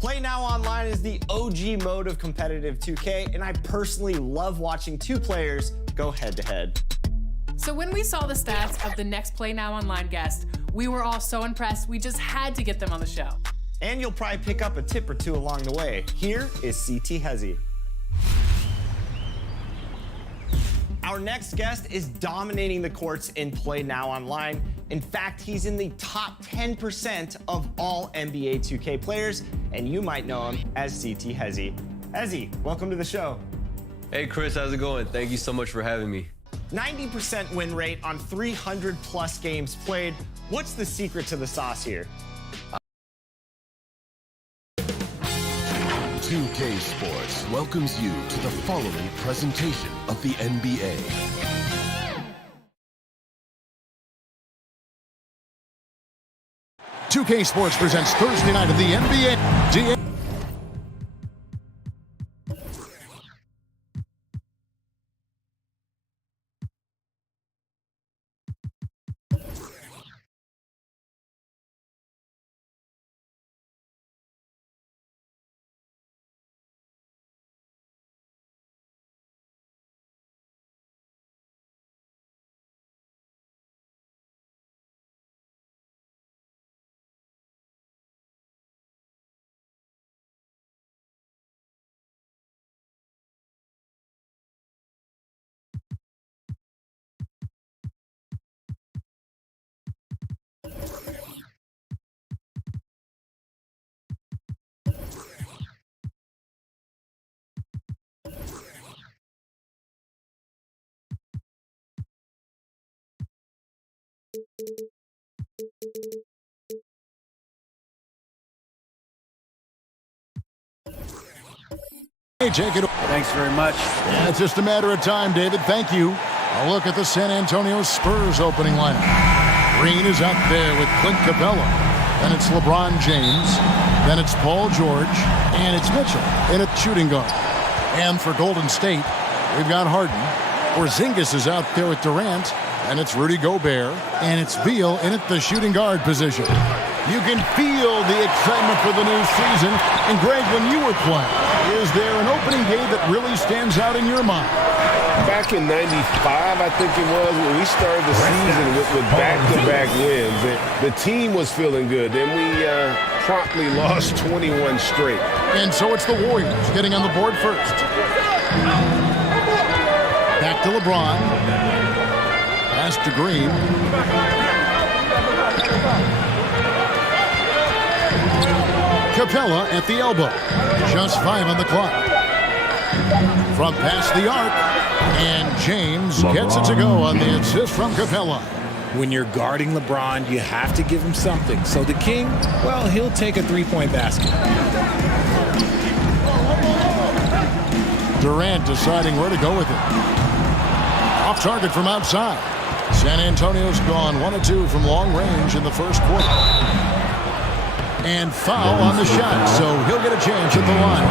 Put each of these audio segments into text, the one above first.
Play Now Online is the OG mode of competitive 2K, and I personally love watching two players go head-to-head. So when we saw the stats of the next Play Now Online guest, we were all so impressed, we just had to get them on the show. And you'll probably pick up a tip or two along the way. Here is CT Hezzy. Our next guest is dominating the courts in Play Now Online. In fact, he's in the top 10% of all NBA 2K players, and you might know him as CT Hezzy. Hezzy, welcome to the show. Hey Chris, how's it going? Thank you so much for having me. 90% win rate on 300 plus games played. What's the secret to the sauce here? 2K Sports welcomes you to the following presentation of the NBA. .2K Sports presents Thursday night of the NBA. Hey, take it. Thanks very much. Yeah, it's just a matter of time, David. Thank you. A look at the San Antonio Spurs opening lineup. Green is up there with Clint Capella. Then it's LeBron James. Then it's Paul George. And it's Mitchell in a shooting guard. And for Golden State, we've got Harden. Porzingis is out there with Durant. And it's Rudy Gobert. And it's Beal in at the shooting guard position. You can feel the excitement for the new season. And Greg, when you were playing, is there an opening day that really stands out in your mind? Back in '95, I think it was, when we started the season with back-to-back wins. The team was feeling good. Then we promptly lost 21 straight. And so it's the Warriors getting on the board first. Back to LeBron. Pass to Green. Capella at the elbow. Just 5 on the clock. From past the arc. And James gets it to go on the assist from Capella. When you're guarding LeBron, you have to give him something. So the King, well, he'll take a three-point basket. Durant deciding where to go with it. Off target from outside. San Antonio's gone 1 of 2 from long range in the first quarter. And foul on the shot, so he'll get a chance at the line.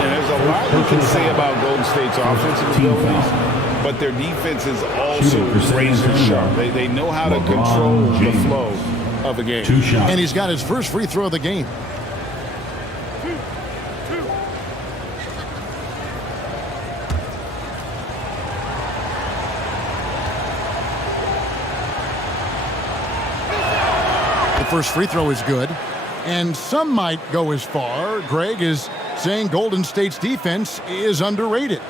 And there's a lot you can say about Golden State's offensive abilities, but their defense is also razor sharp. They know how to control the flow of a game. And he's got his first free throw of the game. first free throw is good. And some might go as far, Greg, as saying Golden State's defense is underrated.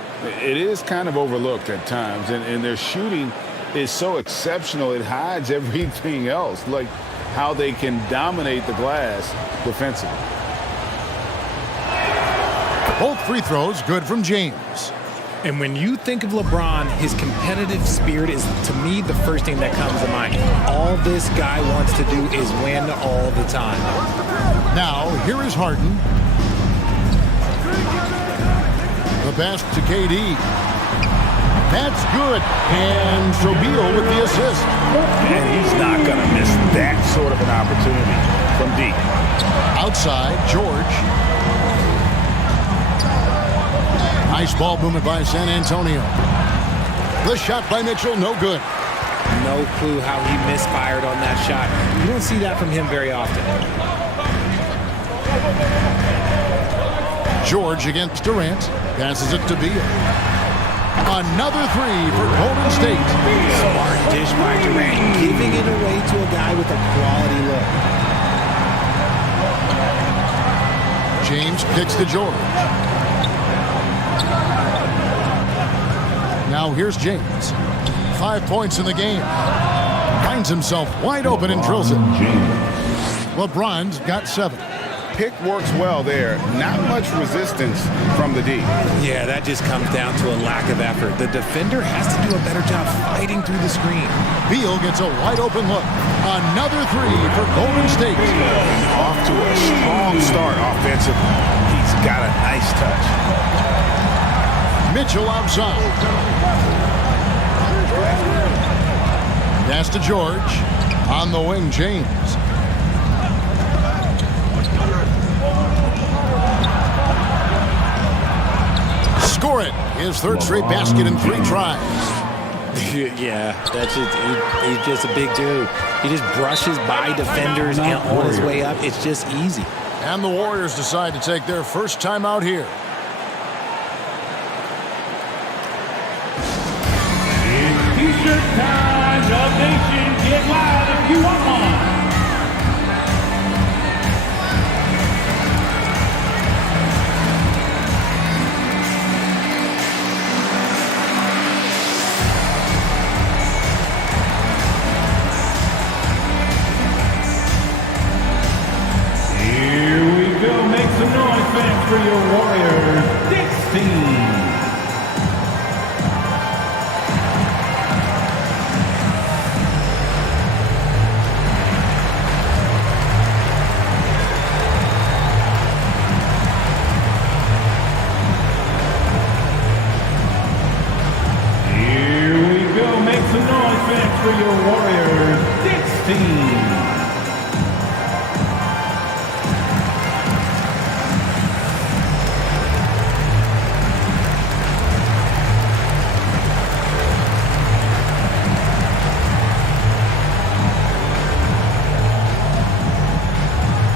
It is kind of overlooked at times, and their shooting is so exceptional it hides everything else, like how they can dominate the glass defensively. Both free throws good from James. And when you think of LeBron, his competitive spirit is, to me, the first thing that comes to mind. All this guy wants to do is win all the time. Now, here is Harden. The pass to KD. That's good. And so Beal with the assist. And he's not going to miss that sort of an opportunity from deep. Outside, George. Nice ball movement by San Antonio. The shot by Mitchell, no good. No clue how he misfired on that shot. You don't see that from him very often. George against Durant. Passes it to Beal. Another three for Golden State. Smart dish by Durant, giving it away to a guy with a quality look. James kicks to George. Now here's James. 5 points in the game. Finds himself wide open and drills it. LeBron's got 7. Pick works well there. Not much resistance from the D. Yeah, that just comes down to a lack of effort. The defender has to do a better job fighting through the screen. Beal gets a wide open look. Another three for Golden State. Off to a strong start offensively. He's got a nice touch. Mitchell outside. Pass to George. On the wing, James. Score it. His third straight basket in 3 tries. Yeah, that's just, he's just a big dude. He just brushes by defenders and on his way up. It's just easy. And the Warriors decide to take their first time out here. T-shirt time, Dub Nation, get live if you want one. Here we go, make some noise, fans, for your Warriors, Knicks team. For your Warriors, Knicks team.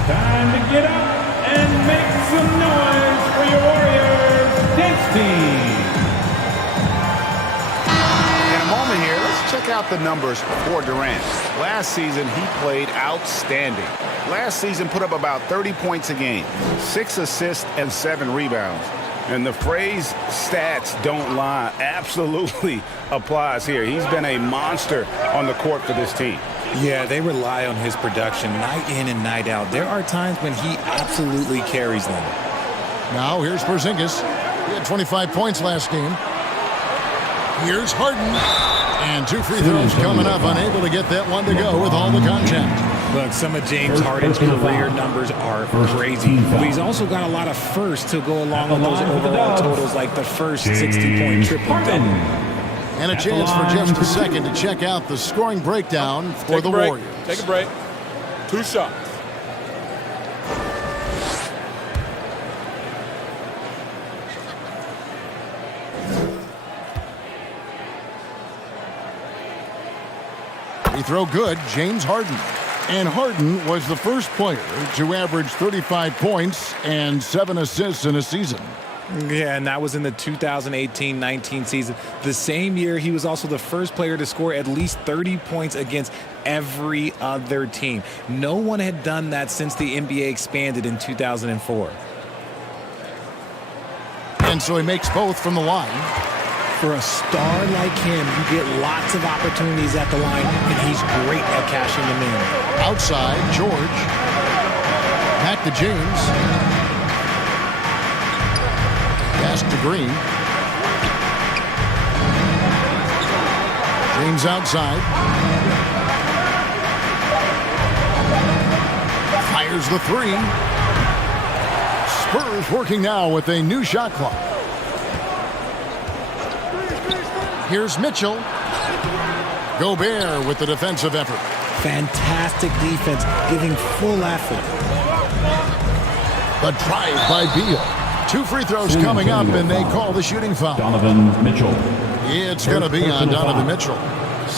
Time to get up and make some noise for your Warriors, Knicks team. Check out the numbers for Durant. Last season, he played outstanding. Last season, put up about 30 points a game, 6 assists and 7 rebounds. And the phrase stats don't lie absolutely applies here. He's been a monster on the court for this team. Yeah, they rely on his production night in and night out. There are times when he absolutely carries them. Now here's Porzingis. He had 25 points last game. Here's Harden. And 2 free throws coming up, unable to get that one to go with all the contact. Look, some of James Harden's career numbers are crazy. But he's also got a lot of firsts to go along with those overall totals, like the first 60-point triple-double. And a chance for just a second to check out the scoring breakdown for the Warriors. Take a break. 2 shots. Free throw good, James Harden. And Harden was the first player to average 35 points and 7 assists in a season. Yeah, and that was in the 2018-19 season. The same year, he was also the first player to score at least 30 points against every other team. No one had done that since the NBA expanded in 2004. And so he makes both from the line. For a star like him, you get lots of opportunities at the line, and he's great at cashing them in. Outside, George. Back to James. Pass to Green. James outside. Fires the three. Spurs working now with a new shot clock. Here's Mitchell. Gobert with the defensive effort. Fantastic defense, giving full effort. The drive by Beal. 2 free throws coming up, and they call the shooting foul. Donovan Mitchell. It's going to be on Donovan Mitchell.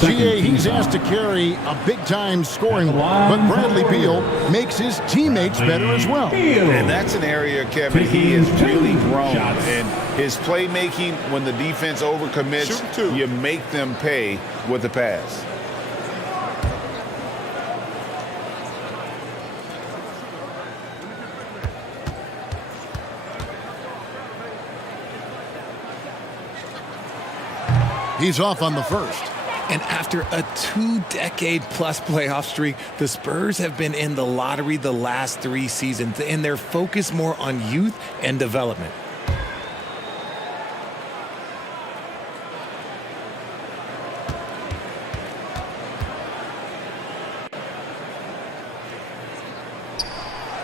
GA, he's asked to carry a big-time scoring, but Bradley Beal makes his teammates better as well. And that's an area, Kevin, he has really grown. And his playmaking, when the defense overcommits, you make them pay with the pass. He's off on the first. And after a 2-decade-plus playoff streak, the Spurs have been in the lottery the last 3 seasons, and they're focused more on youth and development.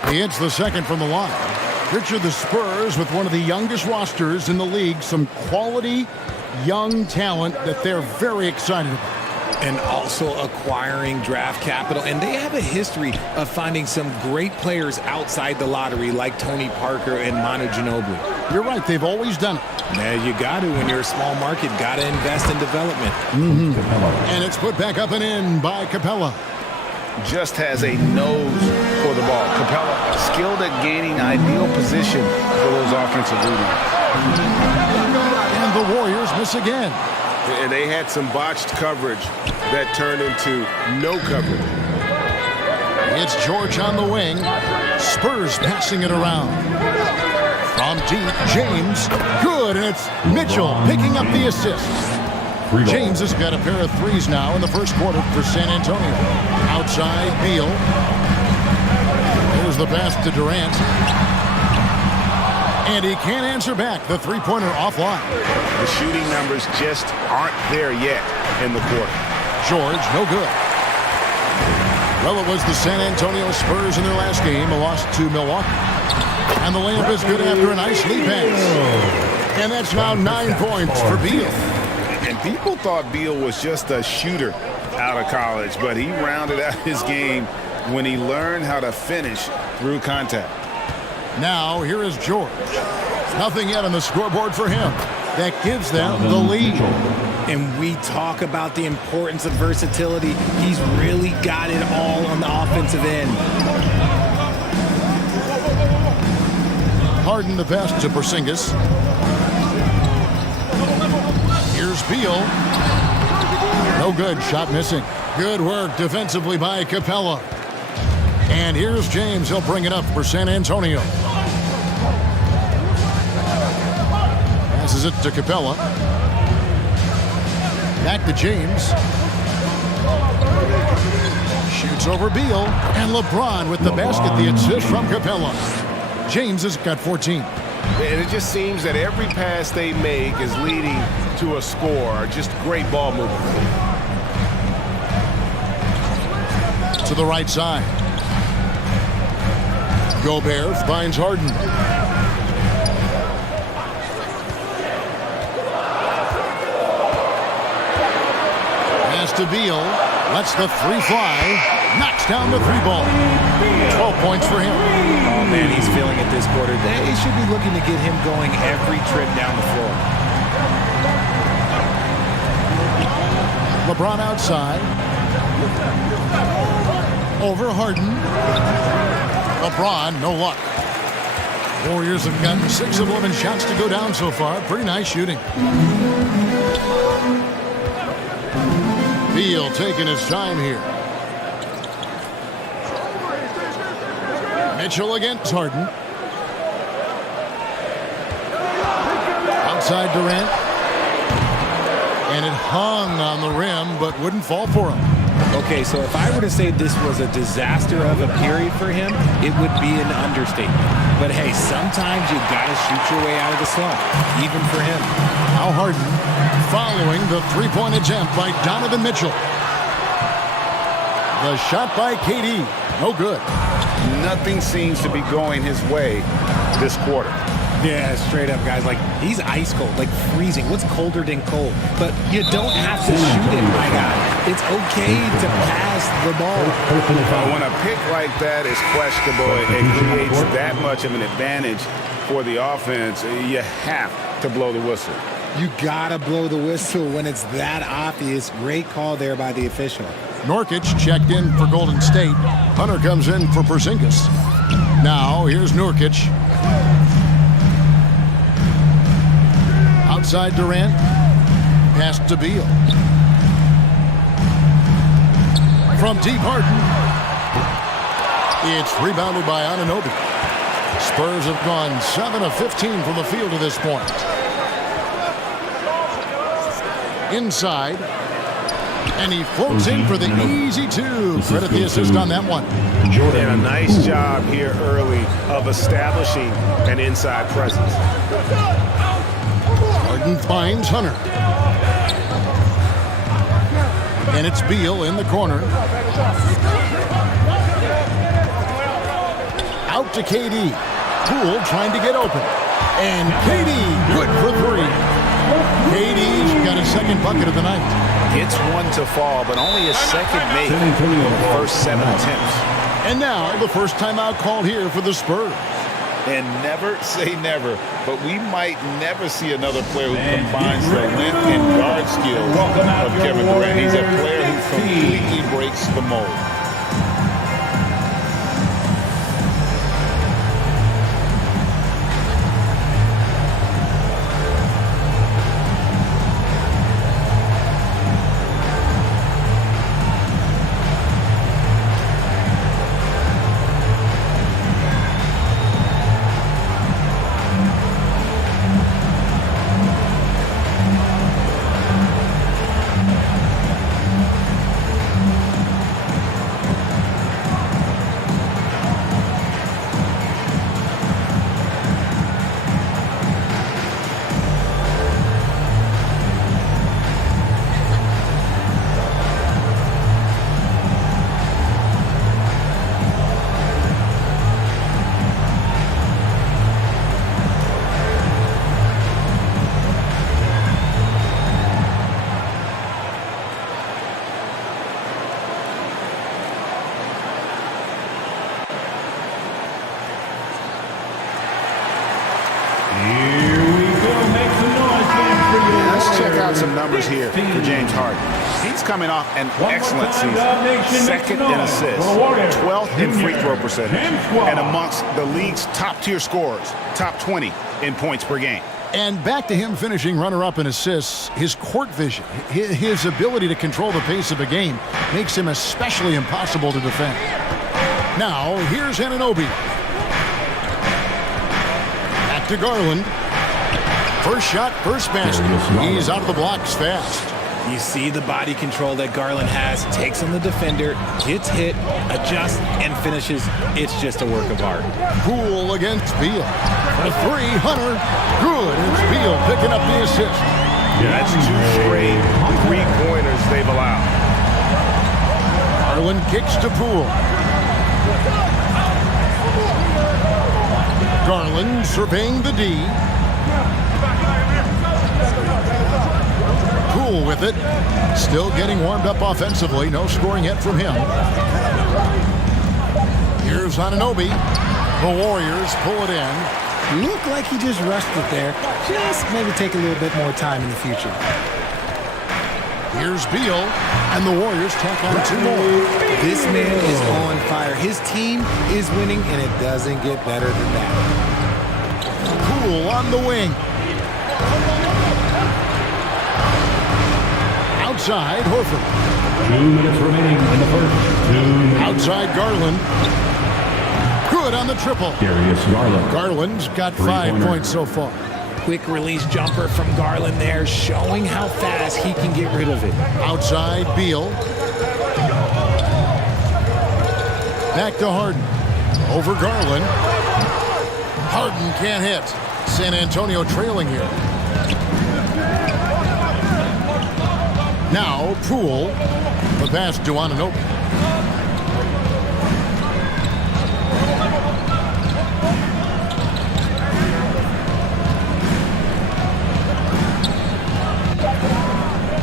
He hits the second from the line. Richard, the Spurs with one of the youngest rosters in the league, some quality young talent that they're very excited about. And also acquiring draft capital. And they have a history of finding some great players outside the lottery like Tony Parker and Manu Ginobili. You're right, they've always done it. Yeah, you got to when you're a small market, got to invest in development. And it's put back up and in by Capella. Just has a nose for the ball. Capella skilled at gaining ideal position for those offensive rebounds. And the Warriors miss again. And they had some botched coverage that turned into no coverage. It's George on the wing. Spurs passing it around. From deep, James. Good, and it's Mitchell picking up the assist. James has got a pair of threes now in the first quarter for San Antonio. Outside, Beal. There's the pass to Durant. And he can't answer back. The three-pointer offline. The shooting numbers just aren't there yet in the quarter. George, no good. Well, it was the San Antonio Spurs in their last game, a loss to Milwaukee. And the layup is good after a nice lead pass. And that's now 9 points for Beal. And people thought Beal was just a shooter out of college, but he rounded out his game when he learned how to finish through contact. Now, here is George. Nothing yet on the scoreboard for him. That gives them the lead. And we talk about the importance of versatility. He's really got it all on the offensive end. Harden the pass to Porzingis. Here's Beal. No good. Shot missing. Good work defensively by Capella. And here's James. He'll bring it up for San Antonio. Passes it to Capella. Back to James. Shoots over Beal. And LeBron with the basket. The assist from Capella. James has got 14. And it just seems that every pass they make is leading to a score. Just great ball movement. To the right side. Gobert finds Harden. Pass to Beal. Lets the three fly. Knocks down the three ball. 12 points for him. Oh, man, he's feeling it this quarter. They should be looking to get him going every trip down the floor. LeBron outside. Over Harden. LeBron, no luck. Warriors have gotten 6 of 11 shots to go down so far. Pretty nice shooting. Beal taking his time here. Mitchell against Harden. Outside Durant. And it hung on the rim, but wouldn't fall for him. Okay, so if I were to say this was a disaster of a period for him, it would be an understatement. But hey, sometimes you gotta shoot your way out of the slump, even for him. Now Harden following the three-point attempt by Donovan Mitchell. The shot by KD, no good. Nothing seems to be going his way this quarter. Yeah, straight up, guys. Like, he's ice cold, like freezing. What's colder than cold? But you don't have to shoot it, my guy. It's okay to pass the ball. But when a pick like that is questionable, it creates that much of an advantage for the offense. You have to blow the whistle. You gotta blow the whistle when it's that obvious. Great call there by the official. Nurkic checked in for Golden State. Hunter comes in for Porzingis. Now, here's Nurkic. Outside Durant. Pass to Beal. From deep Harden. It's rebounded by Anunoby. Spurs have gone 7 of 15 from the field to this point. Inside. And he floats in for the easy 2. Credit the assist on that one. And a nice job here early of establishing an inside presence. Harden finds Hunter. And it's Beal in the corner. Out to KD. Poole trying to get open. And KD good for 3. KD's got his second bucket of the night. Gets one to fall, but only his second make in the first 7 attempts. And now the first timeout called here for the Spurs. And never say never, but we might never see another player who combines the length and guard skills of Kevin Durant. He's a player who completely breaks the mold. Here for James Harden. He's coming off an excellent season. 2nd in assists, 12th in free throw percentage, and amongst the league's top-tier scorers, top 20 in points per game. And back to him finishing runner-up in assists, his court vision, his ability to control the pace of a game makes him especially impossible to defend. Now, here's Anunoby. Back to Garland. First shot, first basket. He's out of the blocks fast. You see the body control that Garland has. Takes on the defender, gets hit, adjusts, and finishes. It's just a work of art. Poole against Beal. For 3, Hunter. Good. It's Beal picking up the assist. Yeah, that's 2 straight 3-pointers they've allowed. Garland kicks to Poole. Garland surveying the D. Poole with it. Still getting warmed up offensively. No scoring yet from him. Here's Anunoby. The Warriors pull it in. Looked like he just rushed it there. Just maybe take a little bit more time in the future. Here's Beal, and the Warriors tack on 2 more. This man is on fire. His team is winning, and it doesn't get better than that. Poole on the wing. Outside, Horford. 2 minutes remaining in the first. 2 minutes. Outside, Garland. Good on the triple. Darius Garland. Garland's got 5 points so far. Quick release jumper from Garland there, showing how fast he can get rid of it. Outside, Beal. Back to Harden. Over Garland. Harden can't hit. San Antonio trailing here. Now, Poole. The pass to Anunoby.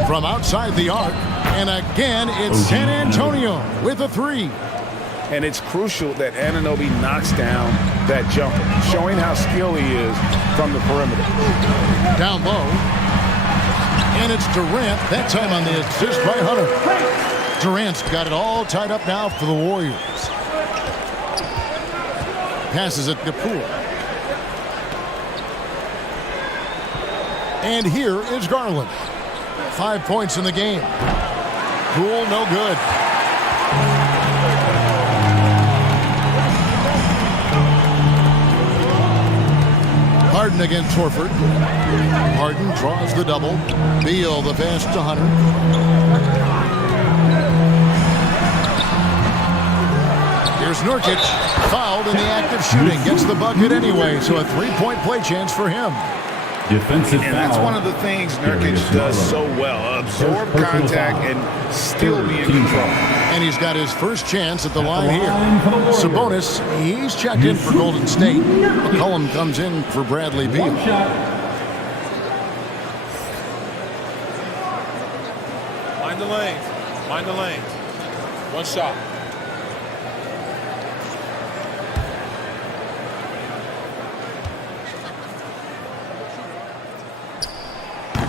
From outside the arc, and again, it's San Antonio with a 3. And it's crucial that Anunoby knocks down that jumper, showing how skilled he is from the perimeter. Down low. And it's Durant, that time on the assist by Hunter. Durant's got it all tied up now for the Warriors. Passes it to Poole. And here is Garland. 5 points in the game. Poole, no good. Harden against Horford. Harden draws the double. Beal the pass to Hunter. Here's Nurkic, fouled in the act of shooting. Gets the bucket anyway, so a 3-point play chance for him. Defensive And foul. that's one of the things Nurkic does so well. Absorb contact and still be in control. And he's got his first chance at the line here. Sabonis, he's checked in for Golden State. McCollum comes in for Bradley Beal. One shot. Mind the lanes. Mind the lanes. One shot.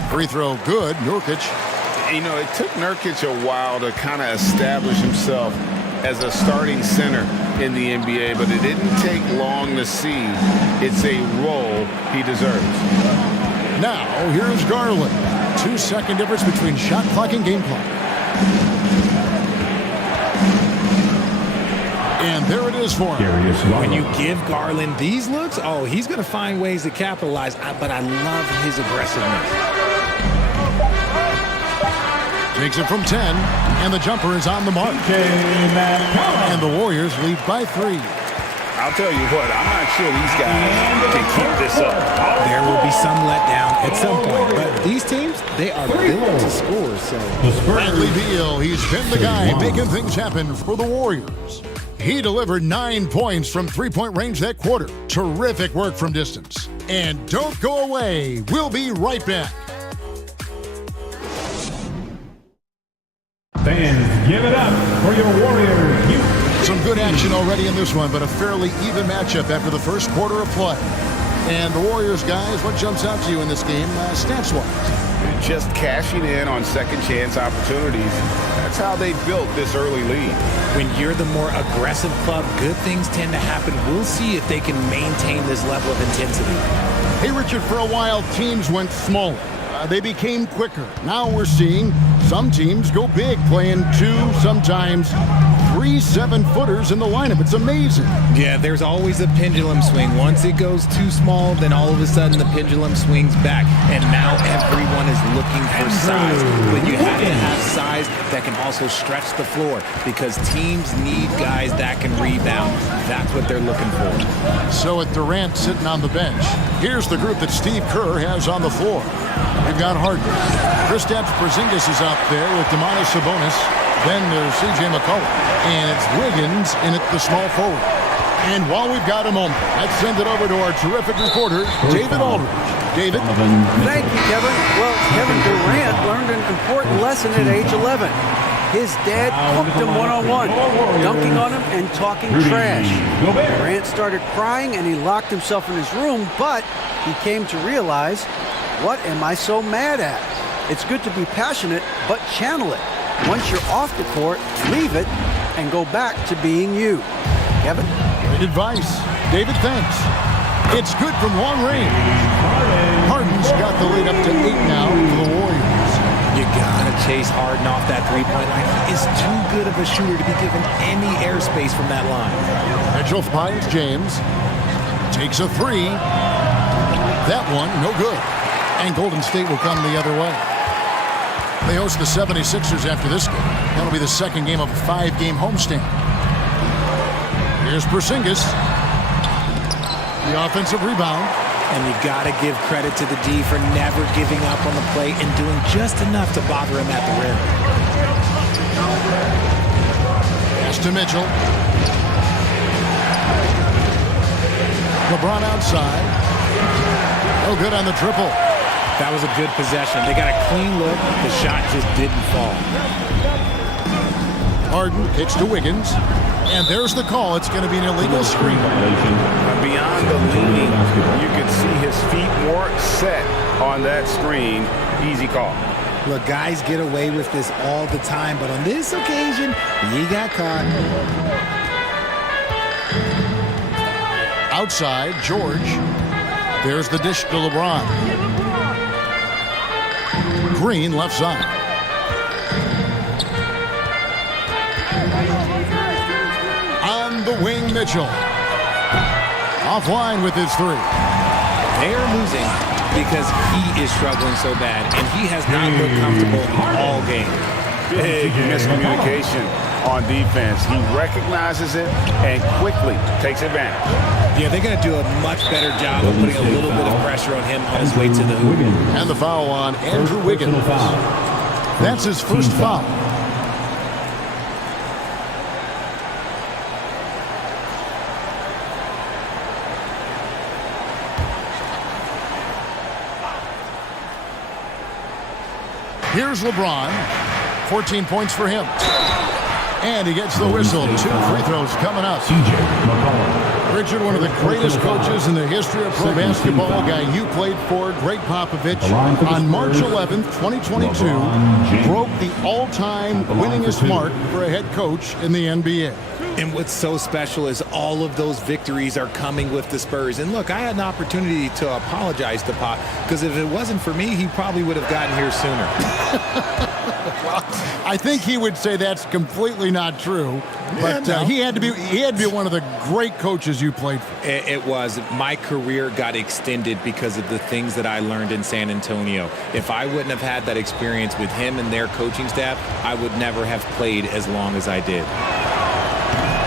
Free throw good, Nurkic. You know, it took Nurkic a while to kind of establish himself as a starting center in the NBA, but it didn't take long to see it's a role he deserves. Now, here's Garland. 2-second difference between shot clock and game clock. And there it is for him. When you give Garland these looks, oh, he's going to find ways to capitalize, but I love his aggressiveness. Takes it from 10, and the jumper is on the mark. And the Warriors lead by 3. I'll tell you what, I'm not sure these guys can keep this up. There will be some letdown at some point, but these teams, they are built to score. So Bradley Beal, he's been the guy making things happen for the Warriors. He delivered 9 points from three-point range that quarter. Terrific work from distance. And don't go away. We'll be right back. Fans, give it up for your Warriors. Some good action already in this one, but a fairly even matchup after the first quarter of play. And the Warriors, guys, what jumps out to you in this game, stats-wise? Just cashing in on second-chance opportunities. That's how they built this early lead. when you're the more aggressive club, good things tend to happen. We'll see if they can maintain this level of intensity. Hey, Richard, for a while, teams went smaller. They became quicker. Now we're seeing some teams go big, playing 2, sometimes 3 7-footers in the lineup. It's amazing. Yeah, there's always a pendulum swing. Once it goes too small, then all of a sudden the pendulum swings back. And now everyone is looking for size. But you have to have size that can also stretch the floor, because teams need guys that can rebound. That's what they're looking for. So with Durant sitting on the bench, here's the group that Steve Kerr has on the floor. We've got Harden. Kristaps Porzingis is out there with Domantas Sabonis. Then there's C.J. McCollum. And it's Wiggins in at the small forward. And while we've got a moment, let's send it over to our terrific reporter, David Aldridge. David? Thank you, Kevin. Well, Kevin Durant learned an important lesson at age 11. His dad cooked him one-on-one, dunking on him and talking trash. Durant started crying and he locked himself in his room, but he came to realize, what am I so mad at? It's good to be passionate, but channel it. Once you're off the court, leave it and go back to being you. Kevin? Great advice. David, thanks. It's good from long range. Harden's got the lead up to 8 now for the Warriors. You gotta chase Harden off that three-point line. He is too good of a shooter to be given any airspace from that line. Mitchell finds James. Takes a three. That one, no good. And Golden State will come the other way. They host the 76ers after this game. That'll be the second game of a 5-game homestand. Here's Porzingis. The offensive rebound. And you got to give credit to the D for never giving up on the play and doing just enough to bother him at the rim. Pass to Mitchell. LeBron outside. Oh, good on the triple. That was a good possession. They got a clean look. The shot just didn't fall. Harden kicks to Wiggins. And there's the call. It's going to be an illegal screen. Beyond the leaning, you can see his feet weren't set on that screen. Easy call. Look, guys get away with this all the time, but on this occasion, he got caught. Outside, George. There's the dish to LeBron. Green left side. On the wing, Mitchell. Offline with his three. They are losing because he is struggling so bad, and he has not looked comfortable all game. Big miscommunication on defense. He recognizes it and quickly takes advantage. Yeah, they're going to do a much better job of putting a little bit of pressure on him on his way to the hoop. And the foul on Andrew Wiggins. That's his first foul. Here's LeBron. 14 points for him. And he gets the whistle. 2 free throws coming up. Richard, one of the greatest coaches in the history of pro basketball, a guy you played for, Greg Popovich, on March 11th, 2022, broke the all-time winningest mark for a head coach in the NBA. And what's so special is all of those victories are coming with the Spurs. And look, I had an opportunity to apologize to Pop, because if it wasn't for me, he probably would have gotten here sooner. Well, I think he would say that's completely not true. But he had to be one of the great coaches you played for. It was. My career got extended because of the things that I learned in San Antonio. If I wouldn't have had that experience with him and their coaching staff, I would never have played as long as I did.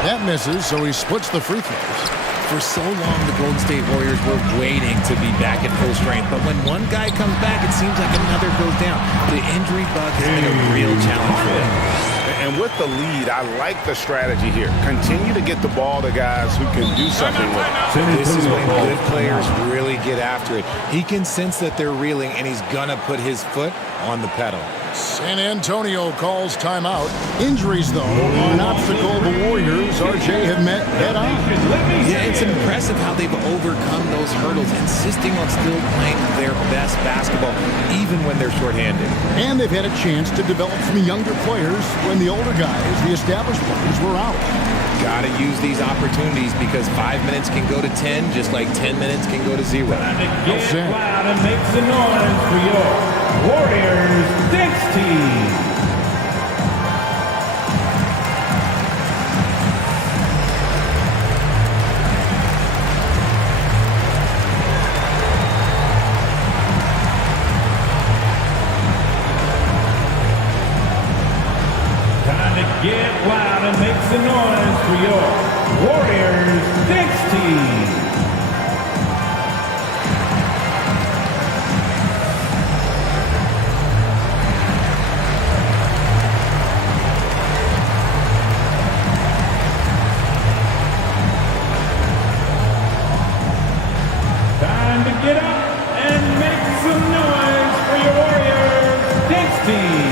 That misses, so he splits the free throws. For so long, the Golden State Warriors were waiting to be back at full strength. But when one guy comes back, it seems like another goes down. The injury bug has been a real challenge for them. And with the lead, I like the strategy here. Continue to get the ball to guys who can do something with it. This is when good players really get after it. He can sense that they're reeling, and he's going to put his foot on the pedal. San Antonio calls timeout. Injuries, though, are an obstacle the Warriors, RJ, have met head-on. Yeah, it's impressive how they've overcome those hurdles, insisting on still playing their best basketball, even when they're shorthanded. And they've had a chance to develop some younger players when the older guys, the established players, were out. Got to use these opportunities because 5 minutes can go to 10, just like 10 minutes can go to 0. Get loud and make some noise for your Warriors dance team. Get loud and make some noise for your Warriors dance team. Time to get up and make some noise for your Warriors dance team.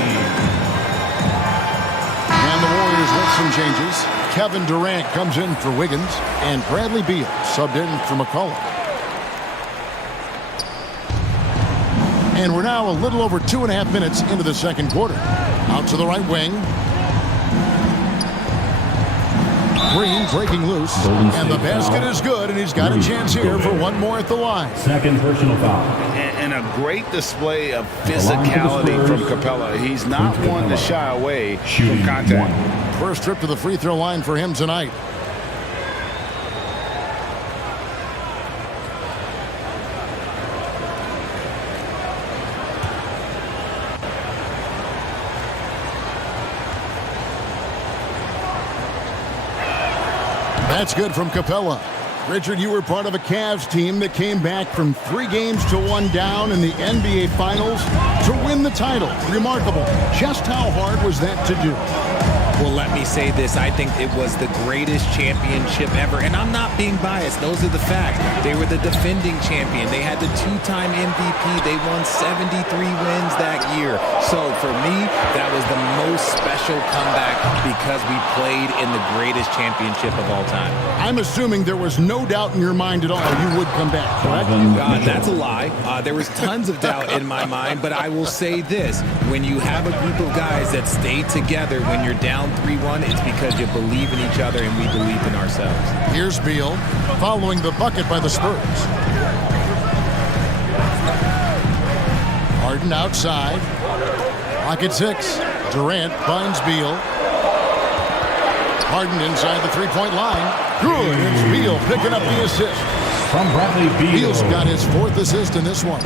With some changes, Kevin Durant comes in for Wiggins, and Bradley Beal subbed in for McCollum. And we're now a little over 2.5 minutes into the second quarter. Out to the right wing. Green breaking loose. And the basket is good, and he's got a chance here for one more at the line. Second personal foul. And a great display of physicality from Capella. He's not one to shy away from contact. First trip to the free throw line for him tonight. That's good from Capella. Richard, you were part of a Cavs team that came back from 3 games to 1 down in the NBA Finals to win the title. Remarkable. Just how hard was that to do? Well, let me say this. I think it was the greatest championship ever. And I'm not being biased. Those are the facts. They were the defending champion. They had the 2-time MVP. They won 73 wins that year. So for me, that was the most special comeback because we played in the greatest championship of all time. I'm assuming there was no doubt in your mind at all you would come back, correct? That's a lie. There was tons of doubt in my mind, but I will say this. When you have a group of guys that stay together when you're down 3-1, it's because you believe in each other and we believed in ourselves. Here's Beal following the bucket by the Spurs. Harden outside. Clock at 6. Durant finds Beal. Harden inside the three-point line. Good. It's Beal picking up the assist. From Bradley Beal. Beal's got his 4th assist in this one.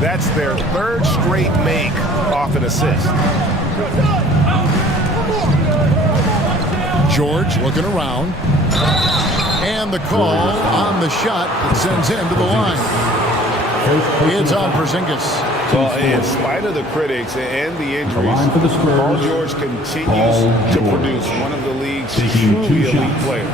That's their 3rd straight make off an assist. George looking around. And the call on the shot that sends him to the line. It's on Porzingis. Well, in spite of the critics and the injuries, Paul George continues to produce one of the league's truly elite players.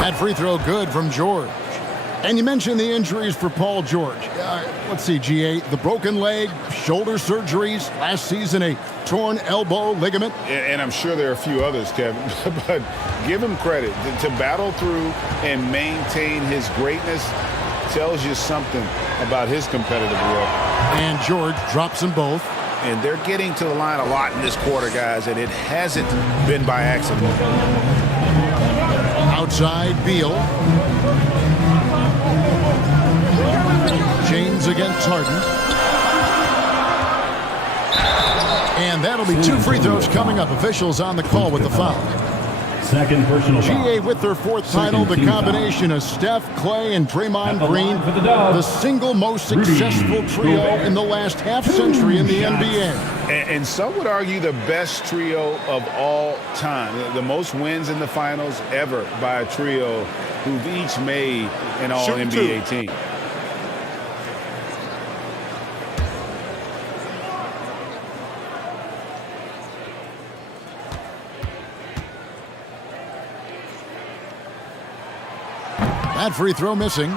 That free throw good from George. And you mentioned the injuries for Paul George. Let's see, GA, the broken leg, shoulder surgeries, last season a torn elbow ligament. And I'm sure there are a few others, Kevin, but give him credit. To battle through and maintain his greatness tells you something about his competitive will. And George drops them both. And they're getting to the line a lot in this quarter, guys, and it hasn't been by accident. Outside, Beal. James against Harden. And that'll be 2 free throws coming up. Officials on the call with the foul. Second personal foul. GA with their 4th title, the combination of Steph, Clay, and Draymond Green, the single most successful trio in the last half-century in the NBA. And some would argue the best trio of all time. The most wins in the finals ever by a trio who've each made an All-NBA team. That free throw missing.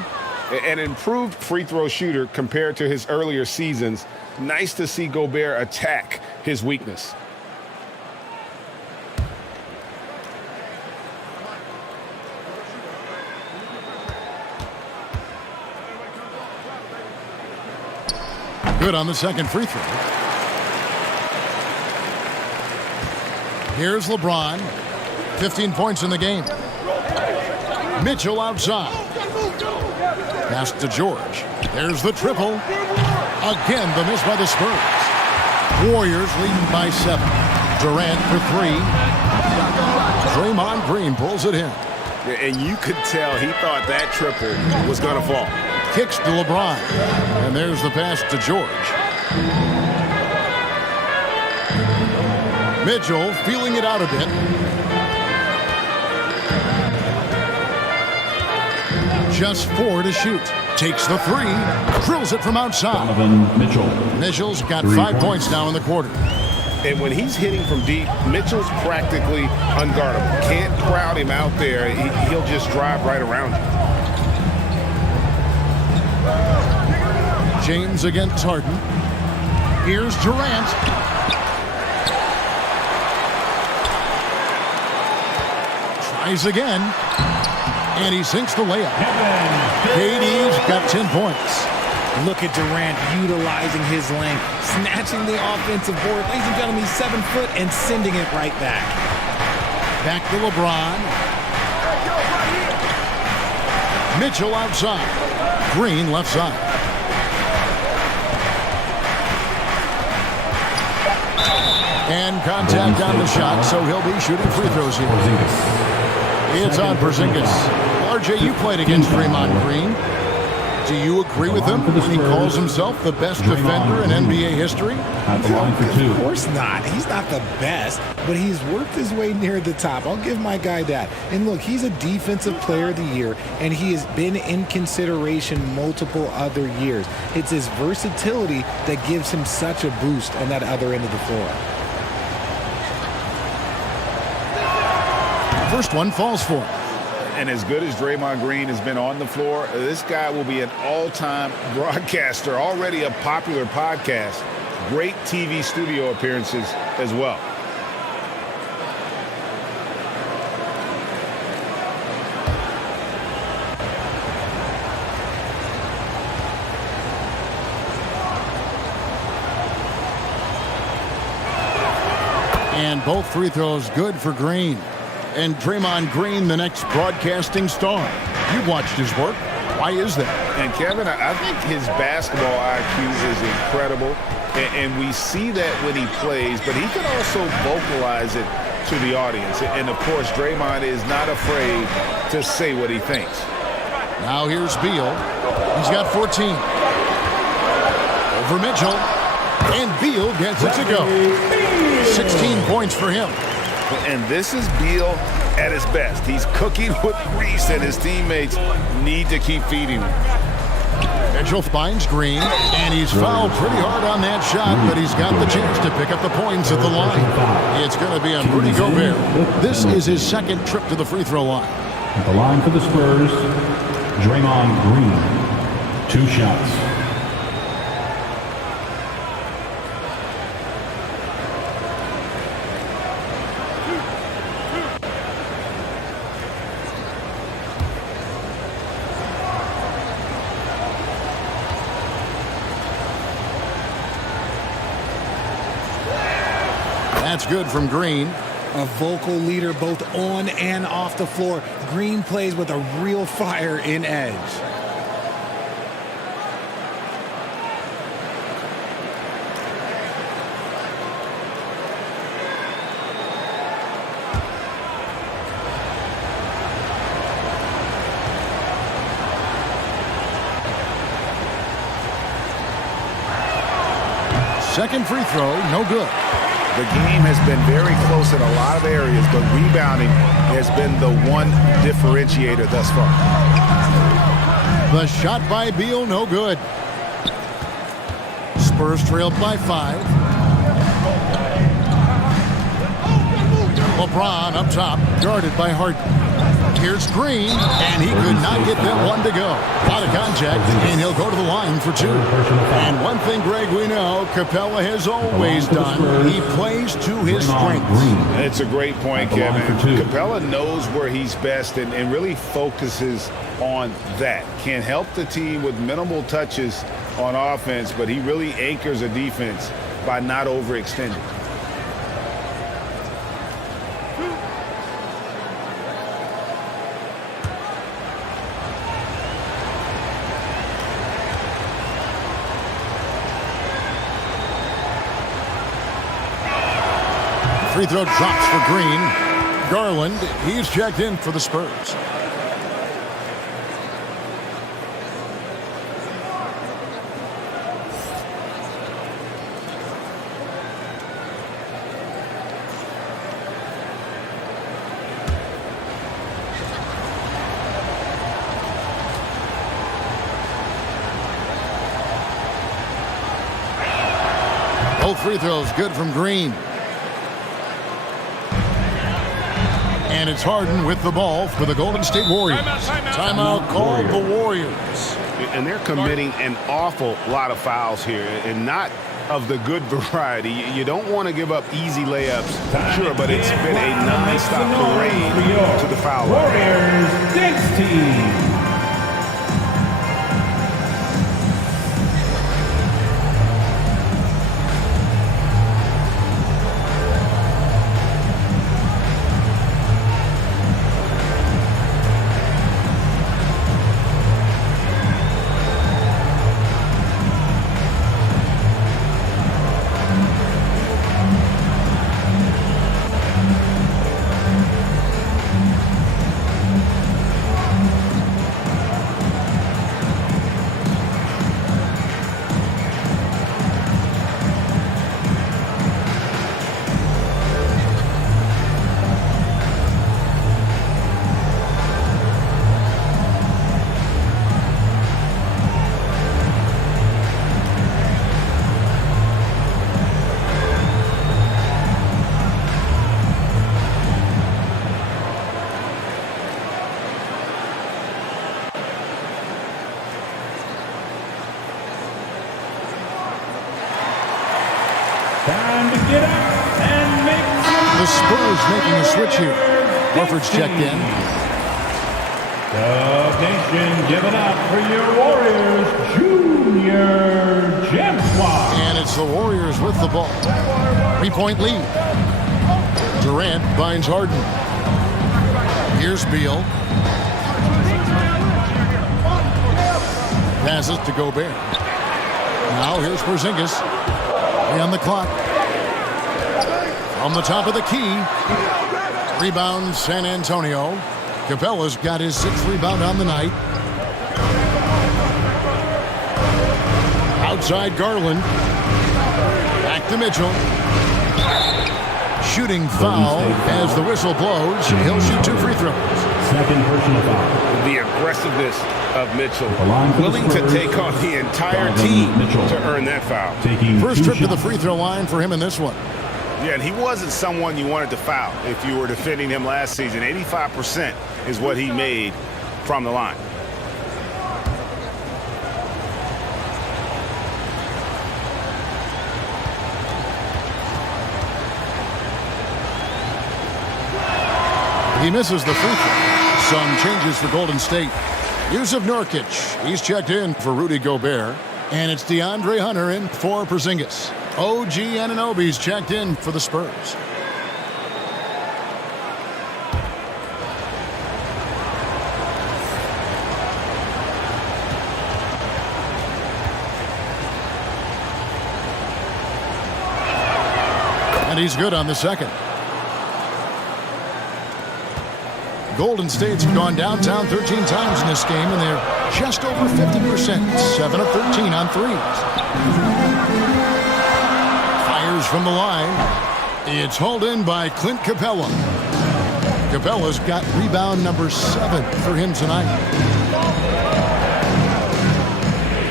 An improved free throw shooter compared to his earlier seasons. Nice to see Gobert attack his weakness. Good on the second free throw. Here's LeBron. 15 points in the game. Mitchell outside. Pass to George. There's the triple. Again, the miss by the Spurs. Warriors leading by 7. Durant for 3. Draymond Green pulls it in. And you could tell he thought that triple was going to fall. Kicks to LeBron. And there's the pass to George. Mitchell feeling it out a bit. Just 4 to shoot. Takes the 3. Drills it from outside. Mitchell's got 5 points now in the quarter. And when he's hitting from deep, Mitchell's practically unguardable. Can't crowd him out there. He'll just drive right around you. James against Harden. Here's Durant. Tries again. And he sinks the layup. KD's got 10 points. Look at Durant utilizing his length, snatching the offensive board. Ladies and gentlemen, he's 7 foot and sending it right back. Back to LeBron. Mitchell outside. Green left side. And contact on the shot, so he'll be shooting free throws here. It's on Porzingis. RJ, you played against Draymond Green. Do you agree with him when he calls himself the best defender in NBA history? Of course not. He's not the best, but he's worked his way near the top. I'll give my guy that. And look, he's a defensive player of the year, and he has been in consideration multiple other years. It's his versatility that gives him such a boost on that other end of the floor. First one falls for him. And as good as Draymond Green has been on the floor, this guy will be an all-time broadcaster, already a popular podcast, great TV studio appearances as well. And both free throws good for Green. And Draymond Green, the next broadcasting star. You've watched his work. Why is that? And Kevin, I think his basketball IQ is incredible. And we see that when he plays, but he can also vocalize it to the audience. And of course, Draymond is not afraid to say what he thinks. Now here's Beal. He's got 14. Over Mitchell. And Beal gets it to go. 16 points for him. And this is Beal at his best. He's cooking with grease, and his teammates need to keep feeding him. Mitchell finds Green, and he's fouled pretty hard on that shot, but he's got the chance to pick up the points at the line. It's going to be on Rudy Gobert. This is his second trip to the free throw line. At the line for the Spurs, Draymond Green. 2 shots. That's good from Green. A vocal leader both on and off the floor. Green plays with a real fire in edge. Second free throw, no good. The game has been very close in a lot of areas, but rebounding has been the one differentiator thus far. The shot by Beal, no good. Spurs trailed by 5. LeBron up top, guarded by Harden. Here's Green, and he could not get that one to go. A lot of contact, and he'll go to the line for 2. And one thing, Greg, we know Capella has always done. He plays to his strengths. It's a great point, Kevin. Capella knows where he's best and really focuses on that. Can help the team with minimal touches on offense, but he really anchors a defense by not overextending. Free throw drops for Green. Garland, he's checked in for the Spurs. Both free throws good from Green. And it's Harden with the ball for the Golden State Warriors. Timeout called the Warriors. And they're committing an awful lot of fouls here, and not of the good variety. You don't want to give up easy layups, sure, but it's been a non-stop parade to the foul line. Warriors, dance team. Time to get up and make The Spurs making a switch here. Horford's checked in. Dub Nation, give it up for your Warriors, Junior Jemswa. And it's the Warriors with the ball. 3-point lead. Durant finds Harden. Here's Beal. Passes to Gobert. Now here's Porzingis. 3 on the clock. On the top of the key. Rebound San Antonio. Capella's got his 6th rebound on the night. Outside Garland. Back to Mitchell. Shooting foul as the whistle blows. He'll shoot 2 free throws. Second personal foul. The aggressiveness of Mitchell, willing to take on the entire team to earn that foul. First trip to the free throw line for him in this one. Yeah, and he wasn't someone you wanted to foul if you were defending him last season. 85% is what he made from the line. He misses the free throw. Some changes for Golden State. Yusuf Nurkic, he's checked in for Rudy Gobert. And it's DeAndre Hunter in for Porzingis. OG Anunoby's checked in for the Spurs. And he's good on the second. Golden State's gone downtown 13 times in this game, and they're just over 50%. 7 of 13 on threes. Fires from the line. It's hauled in by Clint Capella. Capella's got rebound number 7 for him tonight.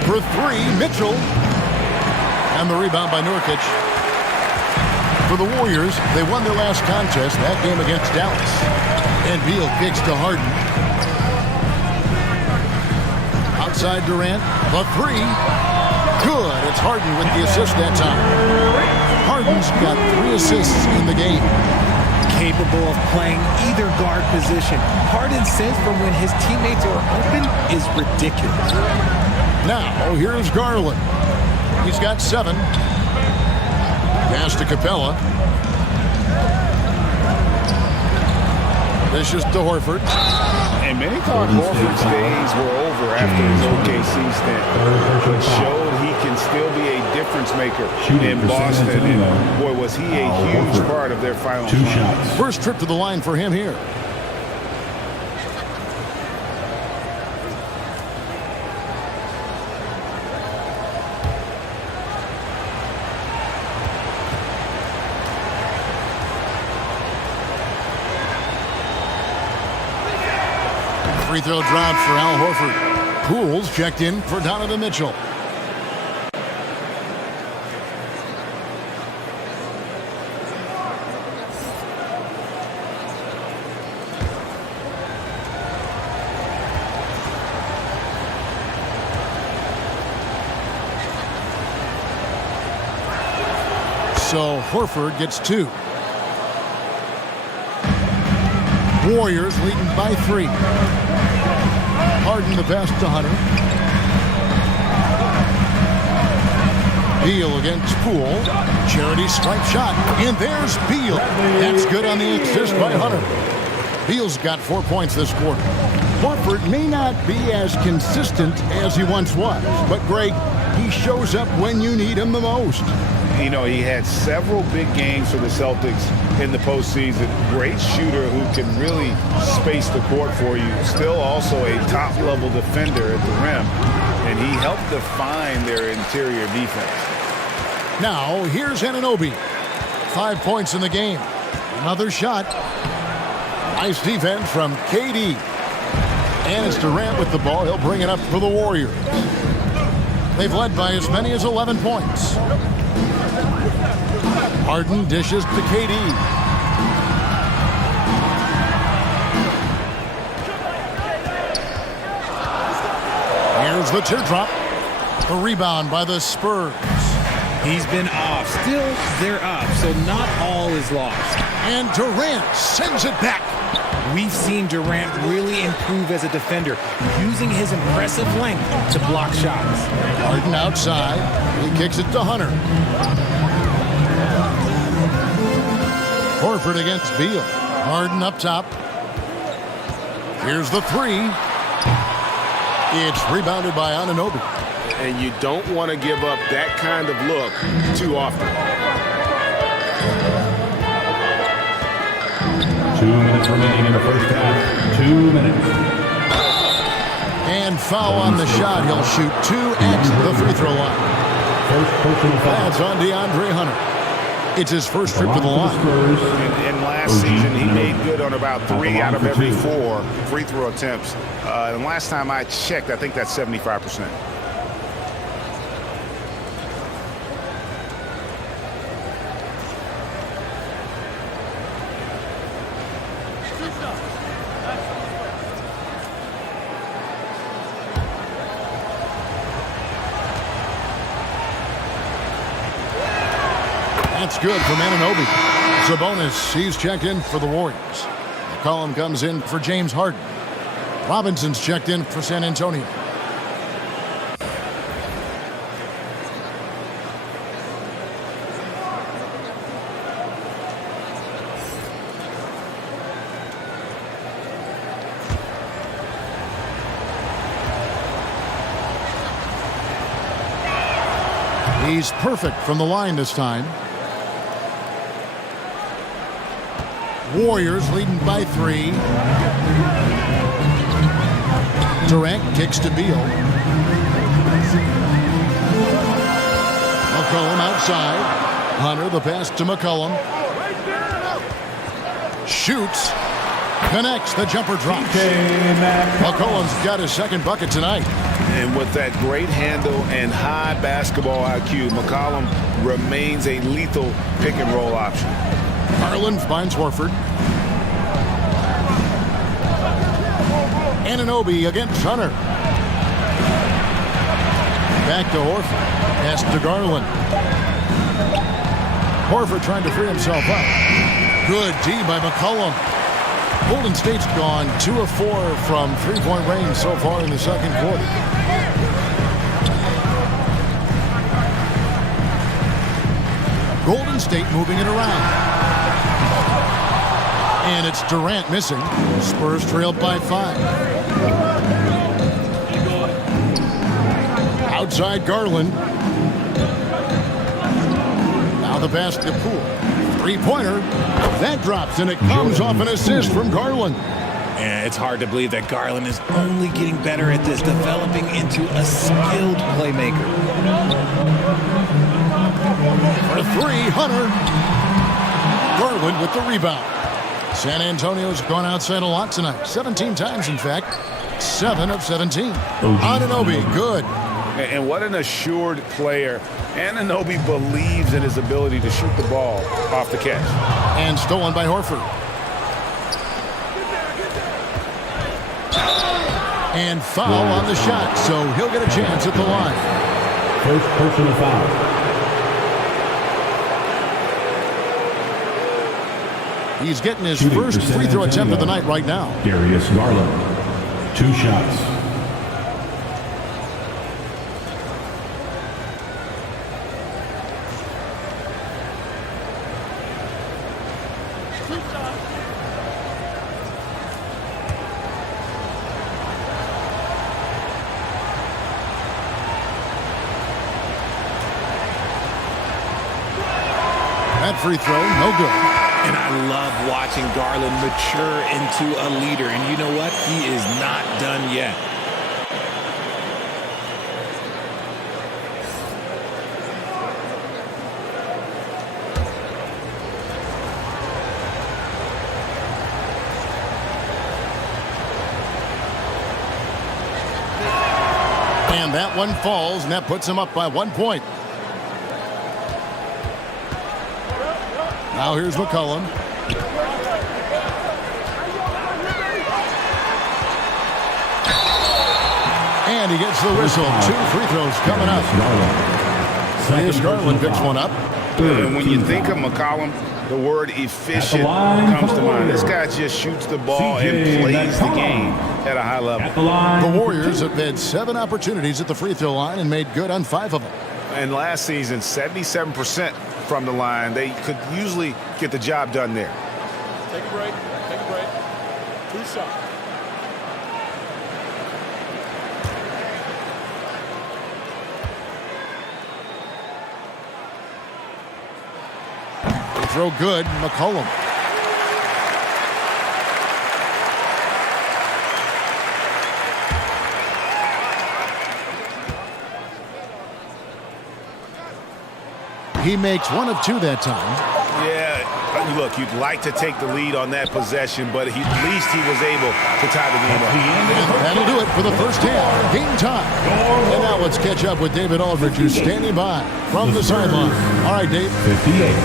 For 3, Mitchell. And the rebound by Nurkic. For the Warriors, they won their last contest, that game against Dallas. And Beal kicks to Harden. Outside Durant, the 3. Good. It's Harden with the assist that time. Harden's got 3 assists in the game. Capable of playing either guard position. Harden's sense for when his teammates are open is ridiculous. Now, here's Garland. He's got 7. Pass to Capella. This is to Horford. And many thought Horford's days were over after his OKC stint, but showed he can still be a difference maker in Boston. And boy, was he a huge part of their final run. First trip to the line for him here. Free throw dropped for Al Horford. Poole's checked in for Donovan Mitchell. so Horford gets 2. Warriors leading by 3. Harden the pass to Hunter. Beal against Poole. Charity stripe shot. And there's Beal. That's good on the assist by Hunter. Beal's got 4 points this quarter. Horford may not be as consistent as he once was, but Greg, he shows up when you need him the most. You know, he had several big games for the Celtics in the postseason. Great shooter who can really space the court for you. Still also a top-level defender at the rim, and he helped define their interior defense. Now, here's Anunoby. 5 points in the game. Another shot. Nice defense from KD. And it's Durant with the ball. He'll bring it up for the Warriors. They've led by as many as 11 points. Harden dishes to KD. Here's the teardrop. The rebound by the Spurs. He's been off. Still, they're up, so not all is lost. And Durant sends it back. We've seen Durant really improve as a defender, using his impressive length to block shots. Harden outside. He kicks it to Hunter. Horford against Beal. Harden up top. Here's the 3. It's rebounded by Anunoby. And you don't want to give up that kind of look too often. 2 minutes remaining in the first half. 2 minutes. And foul on the shot. He'll shoot 2 at the free throw line. First personal foul. That's on DeAndre Hunter. It's his first trip to the line. And last season, he made good on about 3 out of every 4 free throw attempts. And last time I checked, I think that's 75%. That's good from Anunoby. Sabonis, he's checked in for the Warriors. McCollum comes in for James Harden. Robinson's checked in for San Antonio. He's perfect from the line this time. Warriors leading by 3. Durant kicks to Beal. McCollum outside. Hunter the pass to McCollum. Shoots. Connects. The jumper drops. McCollum's got his second bucket tonight. And with that great handle and high basketball IQ, McCollum remains a lethal pick and roll option. Garland finds Horford. Anunoby against Hunter. Back to Horford. Pass to Garland. Horford trying to free himself up. Good D by McCollum. Golden State's gone 2 of 4 from three-point range so far in the second quarter. Golden State moving it around. And it's Durant missing. Spurs trailed by 5. Outside Garland. Now the pass to Poole. Three-pointer. That drops, and it comes off an assist from Garland. And it's hard to believe that Garland is only getting better at this, developing into a skilled playmaker. For 3, Hunter. Garland with the rebound. San Antonio's gone outside a lot tonight. 17 times, in fact. 7 of 17. Anunoby, good. And what an assured player. Anunoby believes in his ability to shoot the ball off the catch. And stolen by Horford. And foul on the shot, so he'll get a chance at the line. First personal foul. He's getting his first free throw attempt of the night right now. Darius Garland, 2 shots. That free throw, no good. And I love watching Garland mature into a leader. And you know what? He is not done yet. And that one falls, and that puts him up by 1 point. Now here's McCollum. And he gets the whistle. 2 free throws coming up. Darius Garland picks one up. And when you think of McCollum, the word efficient comes to mind. This guy just shoots the ball and plays the game at a high level. The Warriors have had 7 opportunities at the free throw line and made good on 5 of them. And last season, 77% from the line. They could usually get the job done there. Take a break. Take a break. 2 shots. They throw good. McCollum. He makes 1 of 2 that time. Yeah, look, you'd like to take the lead on that possession, but at least he was able to tie the game up. And that'll do it for the first half. Game time. And now let's catch up with David Aldridge, who's standing by from the sideline. All right, Dave. 58.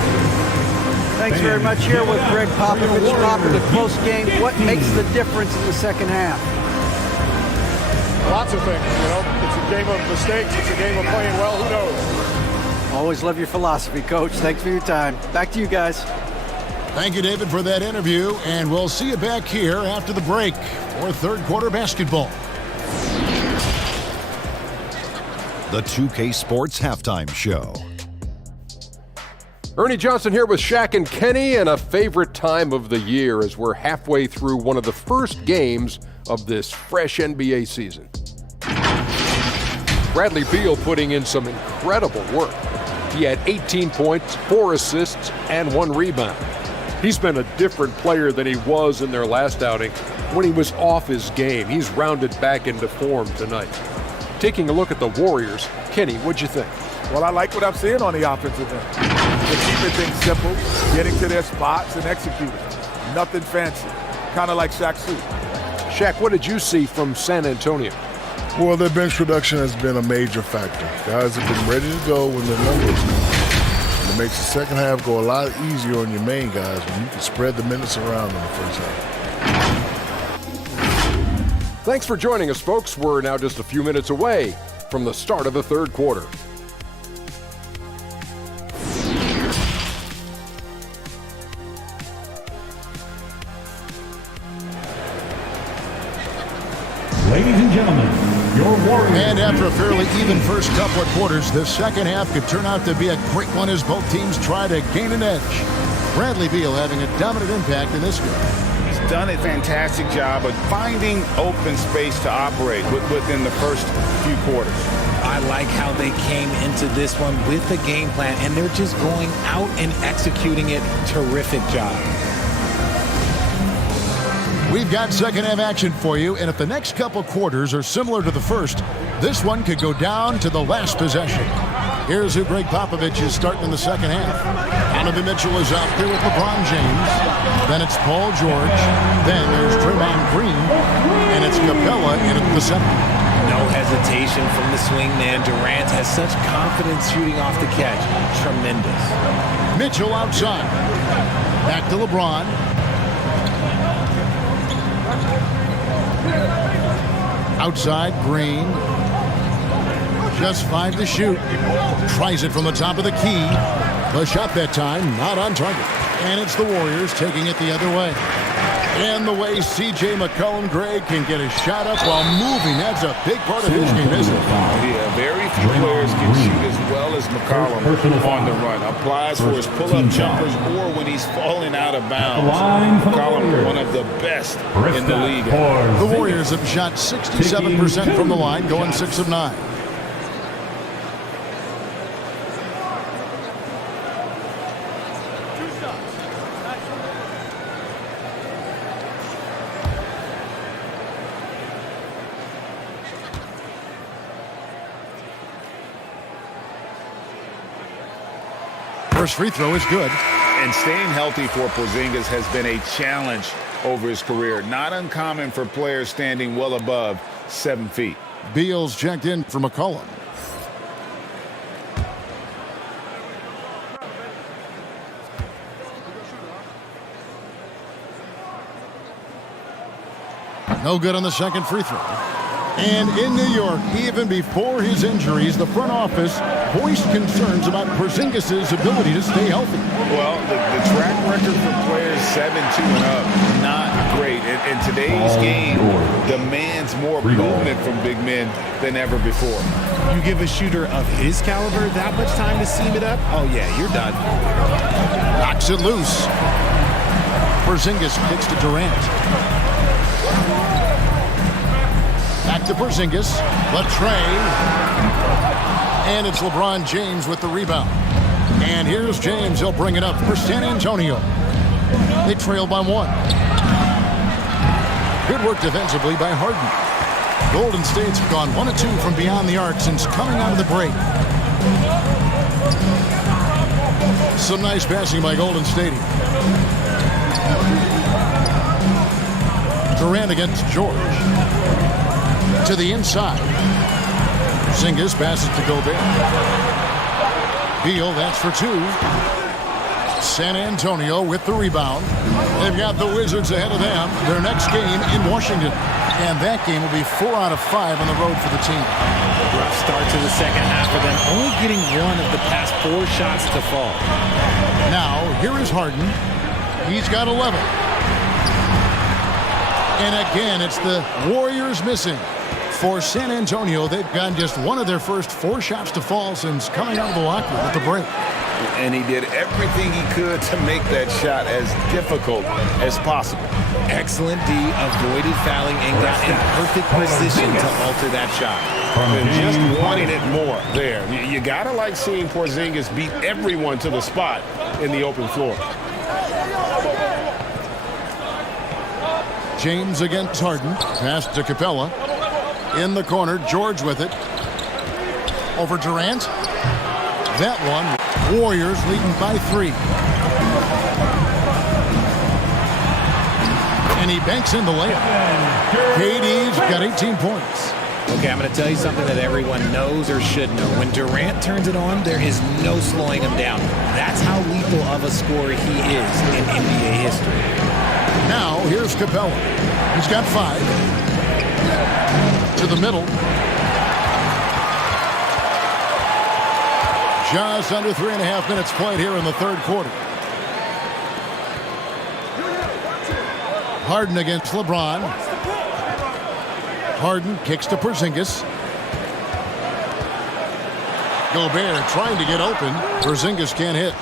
Thanks very much. Here with Greg Popovich. Robert, a close game. What makes the difference in the second half? Lots of things, you know. It's a game of mistakes. It's a game of playing well. Who knows? Always love your philosophy, Coach. Thanks for your time. Back to you guys. Thank you, David, for that interview. And we'll see you back here after the break for third quarter basketball. The 2K Sports Halftime Show. Ernie Johnson here with Shaq and Kenny, and a favorite time of the year as we're halfway through one of the first games of this fresh NBA season. Bradley Beal putting in some incredible work. He had 18 points, 4 assists, and 1 rebound. He's been a different player than he was in their last outing when he was off his game. He's rounded back into form tonight. Taking a look at the Warriors, Kenny, what'd you think? Well, I like what I'm seeing on the offensive end. They're keeping things simple, getting to their spots and executing. Nothing fancy, kind of like Shaq's suit. Shaq, what did you see from San Antonio? Well, their bench production has been a major factor. Guys have been ready to go when their numbers come. And it makes the second half go a lot easier on your main guys when you can spread the minutes around in the first half. Thanks for joining us, folks. We're now just a few minutes away from the start of the third quarter. Ladies and gentlemen, your Warriors. And after a fairly even first couple of quarters, the second half could turn out to be a quick one as both teams try to gain an edge. Bradley Beal having a dominant impact in this game. He's done a fantastic job of finding open space to operate within the first few quarters. I like how they came into this one with the game plan, and they're just going out and executing it. Terrific job. We've got second half action for you, and if the next couple quarters are similar to the first, this one could go down to the last possession. Here's who Greg Popovich is starting in the second half. Donovan Mitchell is out there with LeBron James. Then it's Paul George. Then there's Draymond Green. And it's Capella in at the center. No hesitation from the swingman. Durant has such confidence shooting off the catch. Tremendous. Mitchell outside. Back to LeBron. Outside, Green. Just 5 to shoot. Tries it from the top of the key. The shot that time, not on target. And it's the Warriors taking it the other way. And the way C.J. McCollum-Gray can get his shot up while moving, that's a big part of his game, isn't it? Yeah, very few players can shoot as well as McCollum on the run. Applies for his pull-up jumpers or when he's falling out of bounds. McCollum, one of the best in the league. The Warriors have shot 67% from the line, going 6 of 9. First free throw is good. And staying healthy for Porzingis has been a challenge over his career. Not uncommon for players standing well above 7 feet. Beal's checked in for McCollum. No good on the second free throw. And in New York, even before his injuries, the front office voiced concerns about Porzingis' ability to stay healthy. Well, the track record for players 7-2 and up, not great. And today's game demands more movement from big men than ever before. You give a shooter of his caliber that much time to seam it up? Oh, yeah, you're done. Knocks it loose. Porzingis kicks to Durant. Back to Porzingis. Latrey. And it's LeBron James with the rebound. And here's James. He'll bring it up for San Antonio. They trail by 1. Good work defensively by Harden. Golden State's gone 1 of 2 from beyond the arc since coming out of the break. Some nice passing by Golden State. Durant against George. To the inside. Porzingis passes to Gobert. Beal, that's for 2. San Antonio with the rebound. They've got the Wizards ahead of them. Their next game in Washington. And that game will be 4 out of 5 on the road for the team. Rough start to the second half for them, only getting 1 of the past 4 shots to fall. Now, here is Harden. He's got 11. And again, it's the Warriors missing. For San Antonio, they've gotten just 1 of their first 4 shots to fall since coming out of the locker room at the break. And he did everything he could to make that shot as difficult as possible. Excellent D, avoided fouling and got in perfect position to alter that shot. And just wanting it more there. You gotta like seeing Porzingis beat everyone to the spot in the open floor. James against Harden. Pass to Capella. In the corner, George with it. Over Durant. That one. Warriors leading by 3. And he banks in the layup. KD's got 18 points. Okay, I'm going to tell you something that everyone knows or should know. When Durant turns it on, there is no slowing him down. That's how lethal of a scorer he is in NBA history. Now, here's Capella. He's got 5. To the middle. Just under 3.5 minutes played here in the third quarter. Harden against LeBron. Harden kicks to Porzingis. Gobert trying to get open. Porzingis can't hit.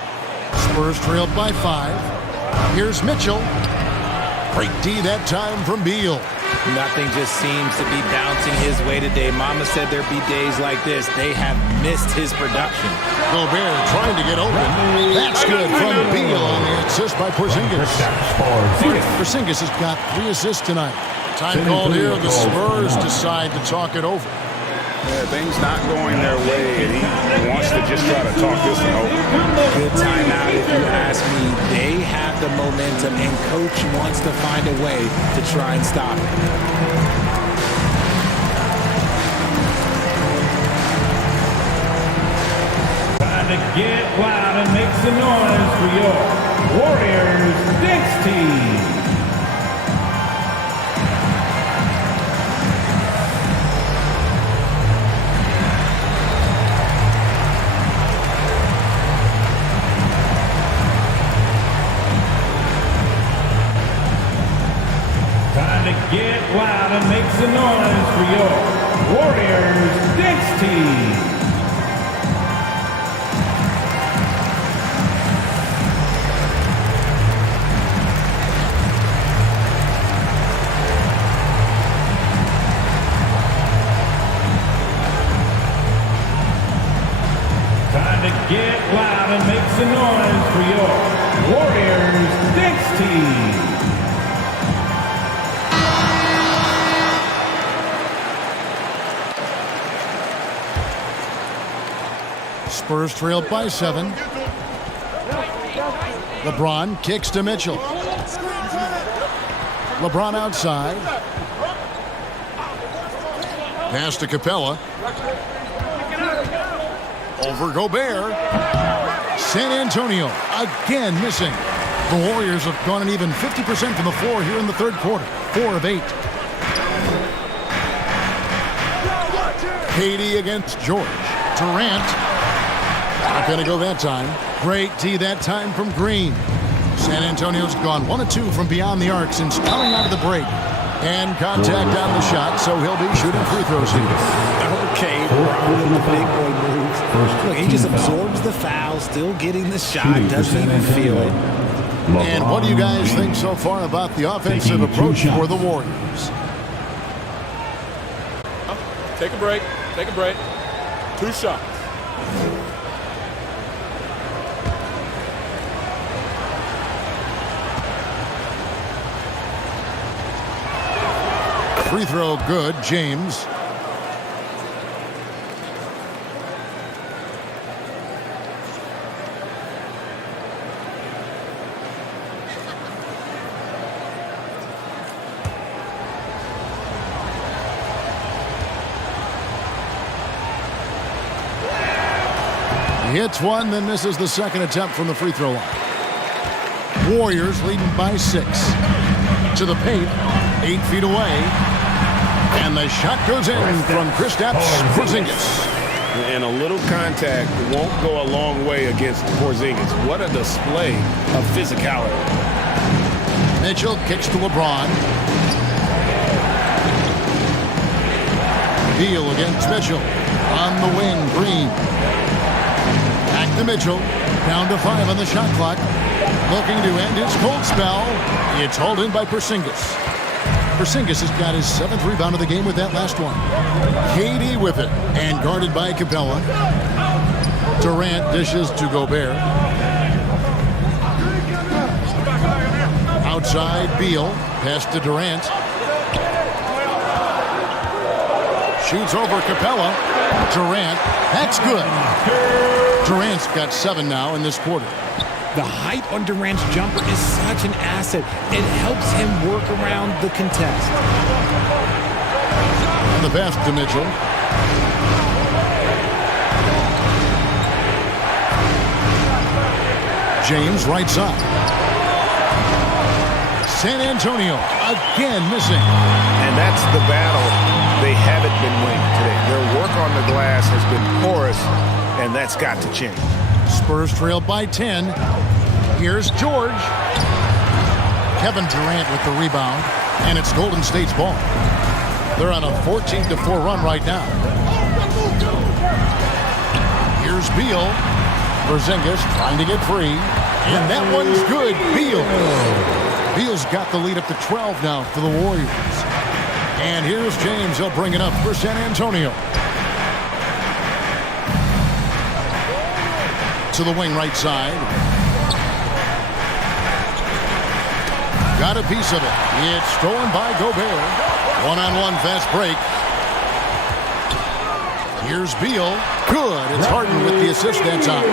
Spurs trailed by 5. Here's Mitchell. Great D that time from Beal. Nothing just seems to be bouncing his way today. Mama said there'd be days like this. They have missed his production. Gobert trying to get open. That's good from Beal on the assist by Porzingis. Porzingis has got 3 assists tonight. Time called here. The Spurs decide to talk it over. Yeah, things not going their way, and he wants to just try to talk this one over. Good timeout if you ask me. They have the momentum, and coach wants to find a way to try and stop it. Time to get loud and make some noise for your Warriors next team. Time to get loud and make some noise for your Warriors 16. Spurs trailed by 7. LeBron kicks to Mitchell. LeBron outside. Pass to Capella. Over Gobert. San Antonio again missing. The Warriors have gone an even 50% from the floor here in the third quarter. 4 of 8. KD against George. Durant. Not going to go that time. Great D that time from Green. San Antonio's gone 1 of 2 from beyond the arc since coming out of the break. And contact on the shot, so he'll be shooting free throws here. Okay, LeBron with the big boy moves. Look, he just absorbs the foul, still getting the shot, doesn't even feel it. And what do you guys think so far about the offensive approach for the Warriors? Take a break. Take a break. 2 shots. Free throw good, James. He hits one, then misses the second attempt from the free throw line. Warriors leading by 6. To the paint, 8 feet away. And the shot goes in from Kristaps Porzingis. And a little contact won't go a long way against Porzingis. What a display of physicality. Mitchell kicks to LeBron. Beal against Mitchell. On the wing, Green. Back to Mitchell. Down to 5 on the shot clock. Looking to end his cold spell. It's hauled in by Porzingis. Porzingis has got his 7th rebound of the game with that last one. KD with it, and guarded by Capella. Durant dishes to Gobert. Outside, Beal. Pass to Durant. Shoots over Capella. Durant. That's good. Durant's got 7 now in this quarter. The height on Durant's jumper is such an asset. It helps him work around the contest. And the pass to Mitchell. James right side. San Antonio again missing. And that's the battle they haven't been winning today. Their work on the glass has been porous, and that's got to change. Spurs trailed by 10. Here's George. Kevin Durant with the rebound, and it's Golden State's ball. They're on a 14-4 run right now. Here's Beal. Porzingis trying to get free, and that one's good. Beal's got the lead up to 12 now for the Warriors. And here's James. He'll bring it up for San Antonio. To the wing right side. Got a piece of it. It's stolen by Gobert. One-on-one fast break. Here's Beal. Good. It's Harden with the assist that time.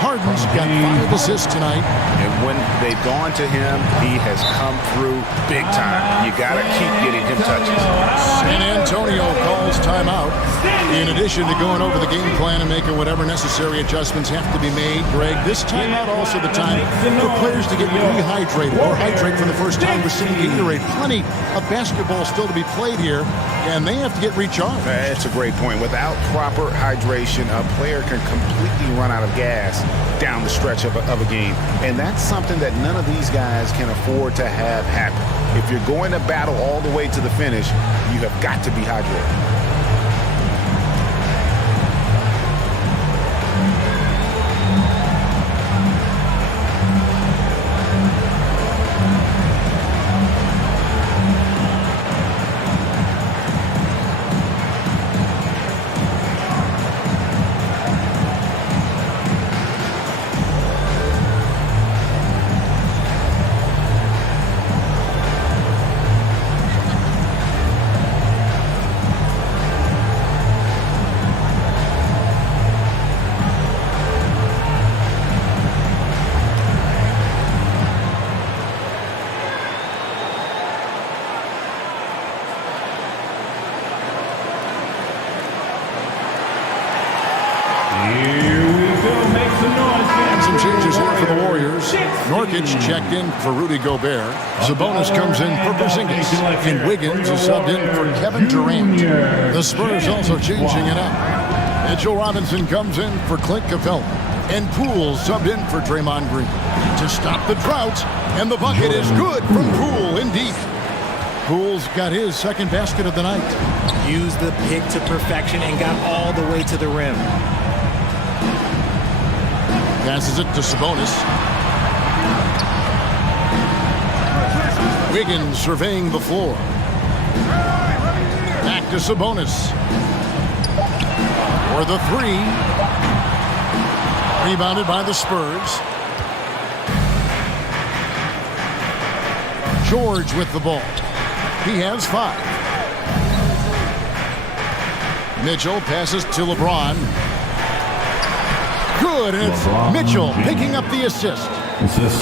Harden's got 5 assists tonight. And when they've gone to him, he has come through big time. You got to keep getting him touches. San Antonio calls timeout. In addition to going over the game plan and making whatever necessary adjustments have to be made, Greg, this timeout also the time for players to get rehydrated or hydrate for the first time with some Gatorade. Plenty of basketball still to be played here, and they have to get recharged. That's a great point. Without proper hydration, a player can completely run out of gas down the stretch of a game. And that's something that none of these guys can afford to have happen. If you're going to battle all the way to the finish, you have got to be hydrated. Nurkic checked in for Rudy Gobert. Sabonis comes in for Porzingis. And Wiggins is subbed in for Kevin Durant. The Spurs also changing it up. Mitchell Robinson comes in for Clint Capella. And Poole subbed in for Draymond Green. To stop the drought, and the bucket is good from Poole indeed. Poole's got his second basket of the night. Used the pick to perfection and got all the way to the rim. Passes it to Sabonis. Wiggins surveying the floor. Back to Sabonis. For the three. Rebounded by the Spurs. George with the ball. He has 5. Mitchell passes to LeBron. Good, and it's Mitchell picking up the assist.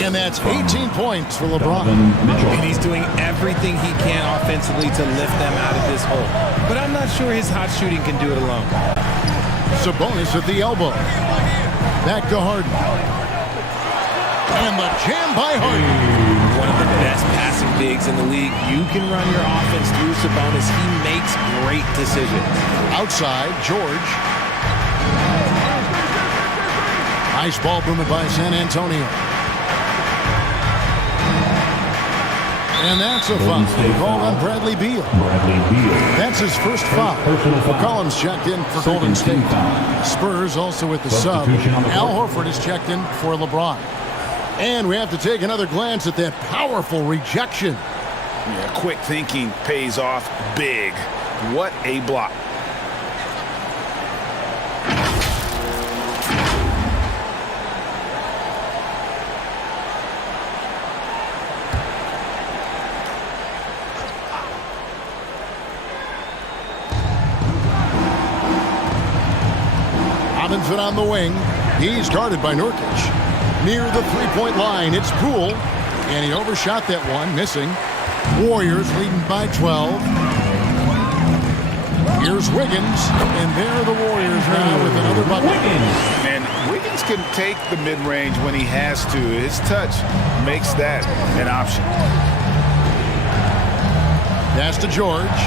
And that's 18 points for LeBron. And he's doing everything he can offensively to lift them out of this hole. But I'm not sure his hot shooting can do it alone. Sabonis at the elbow. Back to Harden. And the jam by Harden. One of the best passing bigs in the league. You can run your offense through Sabonis. He makes great decisions. Outside, George. Nice ball movement by San Antonio. And that's a foul called on Bradley Beal. That's his first foul. McCollum's checked in for Golden State. Spurs also with the sub. Al Horford is checked in for LeBron. And we have to take another glance at that powerful rejection. Yeah, quick thinking pays off big. What a block. Robinson on the wing. He's guarded by Nurkic. Near the three-point line, it's Poole. And he overshot that one, missing. Warriors leading by 12. Here's Wiggins. And there are the Warriors now with another bucket. And Wiggins can take the mid-range when he has to. His touch makes that an option. Pass to George.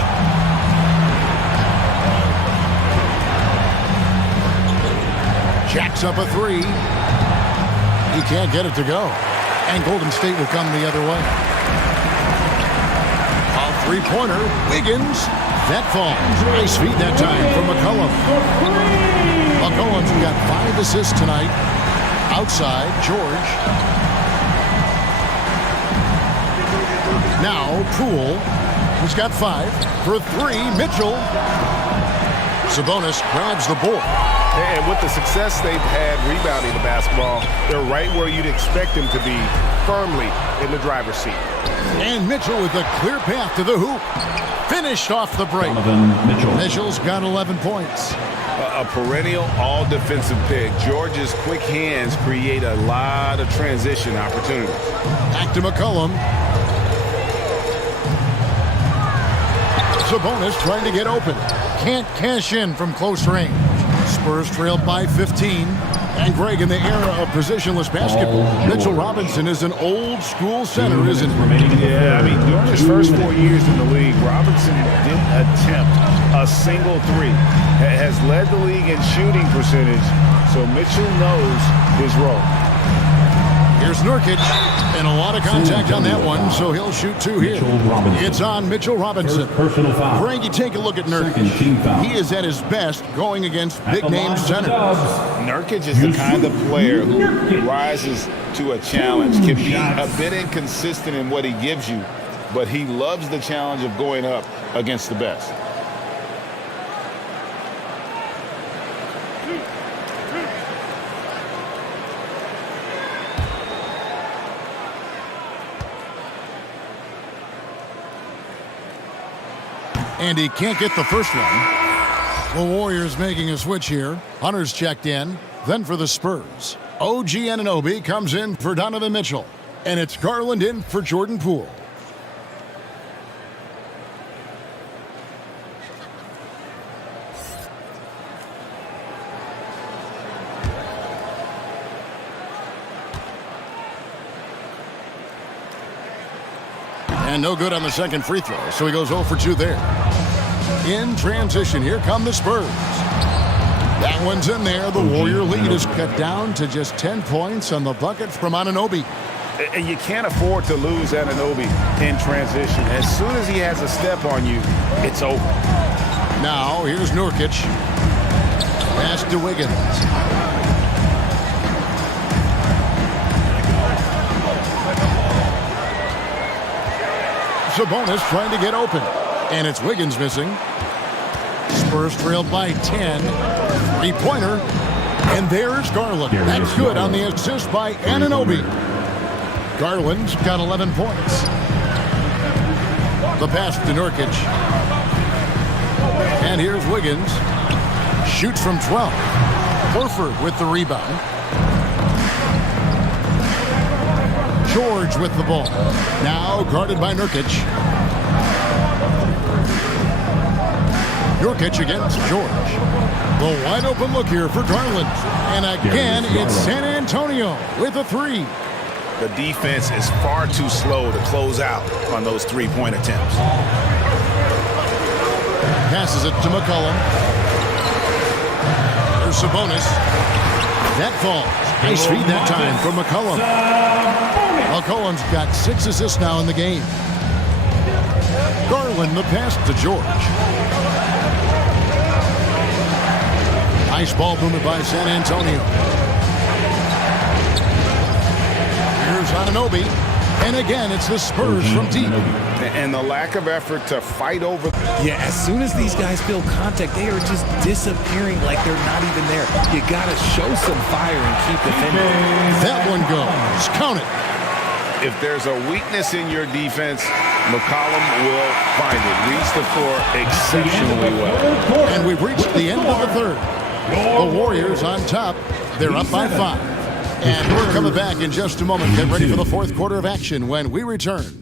Jacks up a three. He can't get it to go. And Golden State will come the other way. A three-pointer. Wiggins. That falls. Nice feed that time from McCollum. McCollum's got 5 assists tonight. Outside, George. Now, Poole. He's got 5. For 3, Mitchell. Sabonis grabs the board. And with the success they've had rebounding the basketball, they're right where you'd expect them to be, firmly in the driver's seat. And Mitchell with a clear path to the hoop. Finished off the break. Mitchell's got 11 points. A perennial all-defensive pick. George's quick hands create a lot of transition opportunities. Back to McCollum. Sabonis trying to get open. Can't cash in from close range. Spurs trailed by 15. And Greg, in the era of positionless basketball, Mitchell Robinson is an old-school center, isn't he? Yeah, I mean, during his first 4 years in the league, Robinson didn't attempt a single three. Has led the league in shooting percentage, so Mitchell knows his role. Here's Nurkic, and a lot of contact on that one, so he'll shoot 2 here. It's on Mitchell Robinson. Greg, you take a look at Nurkic. He is at his best going against big-name centers. Nurkic is the kind of player who rises to a challenge, can be a bit inconsistent in what he gives you, but he loves the challenge of going up against the best. And he can't get the first one. The Warriors making a switch here. Hunter's checked in. Then for the Spurs, OG Anunoby comes in for Donovan Mitchell. And it's Garland in for Jordan Poole. And no good on the second free throw, so he goes 0 for 2 there. In transition, here come the Spurs. That one's in there. The Warrior lead is cut down to just 10 points on the bucket from Anunoby. And you can't afford to lose Anunoby in transition. As soon as he has a step on you, it's over. Now, here's Nurkic. Pass to Wiggins. Sabonis trying to get open. And it's Wiggins missing. Spurs trailed by 10. Three-pointer. And there's Garland. That's good on the assist by Anunoby. Garland's got 11 points. The pass to Nurkic. And here's Wiggins. Shoots from 12. Horford with the rebound. George with the ball. Now guarded by Nurkic. Nurkic against George. The wide open look here for Garland. And again, it's San Antonio with a three. The defense is far too slow to close out on those three-point attempts. Passes it to McCollum. There's Sabonis. That falls. Nice feed that time from McCollum. McCollum's got 6 assists now in the game. Garland the pass to George. Nice ball movement by San Antonio. Here's Anunoby. And again, it's the Spurs from deep. And the lack of effort to fight over. Yeah, as soon as these guys feel contact, they are just disappearing like they're not even there. You got to show some fire and keep defending. That one goes. Count it. If there's a weakness in your defense, McCollum will find it. Reads the floor exceptionally well. And we've reached the end of the third. The Warriors on top. They're up by 5. And we're coming back in just a moment. Get ready for the fourth quarter of action when we return.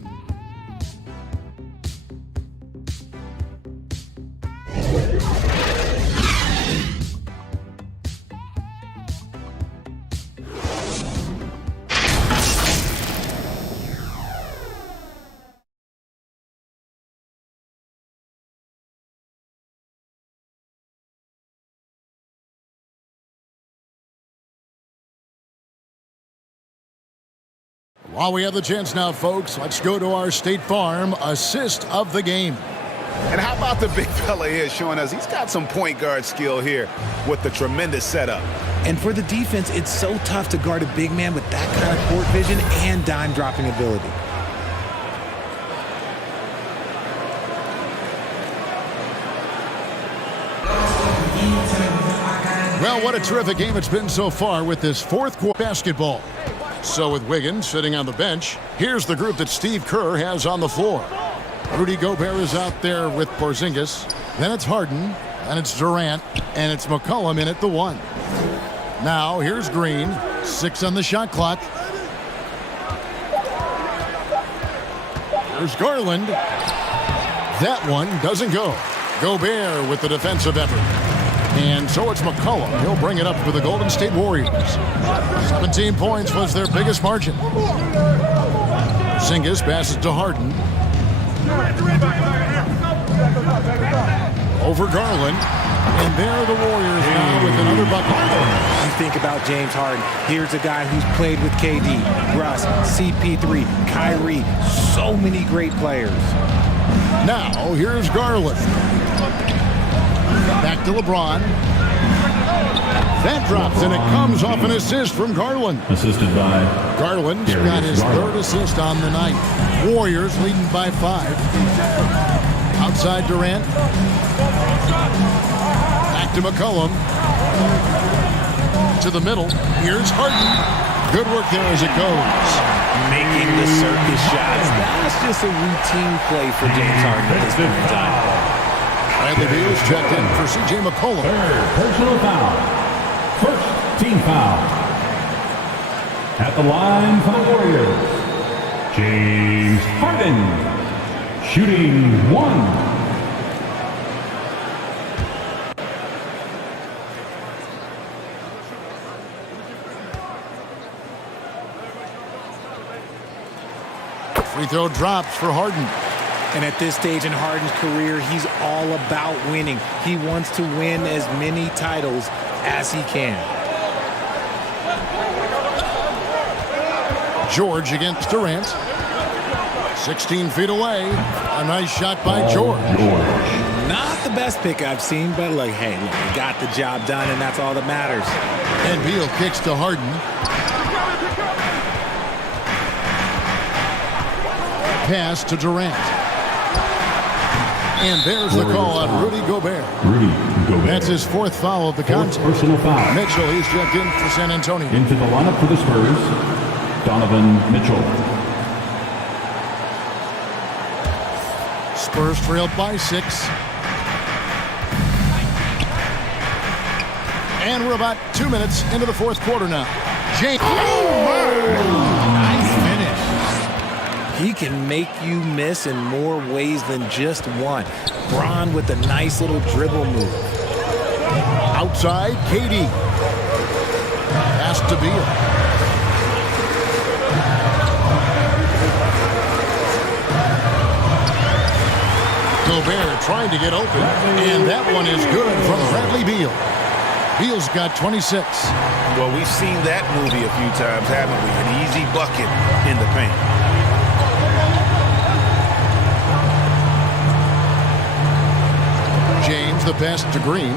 While we have the chance now, folks, let's go to our State Farm assist of the game. And how about the big fella here showing us he's got some point guard skill here with the tremendous setup. And for the defense, it's so tough to guard a big man with that kind of court vision and dime dropping ability. Well, what a terrific game it's been so far with this fourth quarter basketball. So with Wiggins sitting on the bench, here's the group that Steve Kerr has on the floor. Rudy Gobert is out there with Porzingis. Then it's Harden, and it's Durant, and it's McCollum in at the 1. Now here's Green, 6 on the shot clock. There's Garland. That one doesn't go. Gobert with the defensive effort. And so it's McCollum. He'll bring it up for the Golden State Warriors. 17 points was their biggest margin. Porzingis passes to Harden. Over Garland. And there are the Warriors now with another bucket. You think about James Harden. Here's a guy who's played with KD, Russ, CP3, Kyrie. So many great players. Now, here's Garland. Back to LeBron. That drops, and it comes off an assist from Garland. Assisted by Garland's got his third assist on the night. Warriors leading by 5. Outside Durant. Back to McCollum. To the middle. Here's Harden. Good work there as it goes. Making the circus shots. That's just a routine play for James Harden at this point in time. Bradley Beal's checked in for C.J. McCollum. Third personal foul. First team foul. At the line for the Warriors, James Harden, shooting 1. Free throw drops for Harden. And at this stage in Harden's career, he's all about winning. He wants to win as many titles as he can. George against Durant. 16 feet away. A nice shot by George. Not the best pick I've seen, but look, hey, look, he got the job done, and that's all that matters. And Beal kicks to Harden. Pass to Durant. And there's the call on Rudy Gobert. That's his fourth foul of the contest. Personal foul. Mitchell, he's checked in for San Antonio. Into the lineup for the Spurs, Donovan Mitchell. Spurs trailed by 6. And we're about 2 minutes into the fourth quarter now. James. Nice finish. He can make you miss in more ways than just one. Bron with a nice little dribble move. Outside, KD. Pass to Beal. Gobert trying to get open, and that one is good from Bradley Beal. Beal's got 26. Well, we've seen that movie a few times, haven't we? An easy bucket in the paint. James, the pass to Green.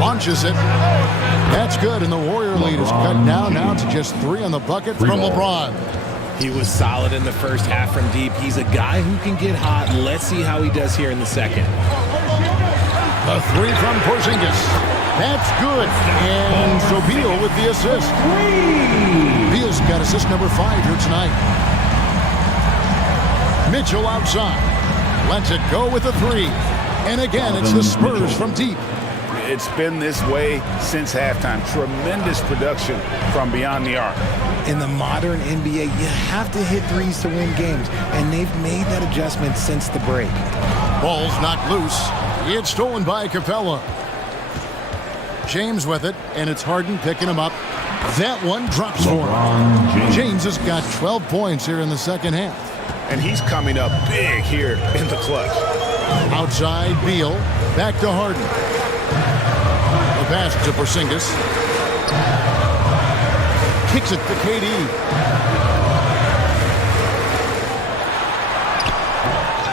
Launches it. That's good, and the Warrior lead is cut down now to just 3 on the bucket from LeBron. He was solid in the first half from deep. He's a guy who can get hot. Let's see how he does here in the second. A 3 from Porzingis. That's good. And so Beal with the assist. Beal's got assist number 5 here tonight. Mitchell outside. Lets it go with a 3. And again, it's the Spurs from deep. It's been this way since halftime. Tremendous production from beyond the arc. In the modern NBA, you have to hit threes to win games, and they've made that adjustment since the break. Ball's knocked loose. It's stolen by Capella. James with it, and it's Harden picking him up. That one drops for him. James has got 12 points here in the second half. And he's coming up big here in the clutch. Outside, Beal. Back to Harden. The pass to Porzingis. Kicks it to KD.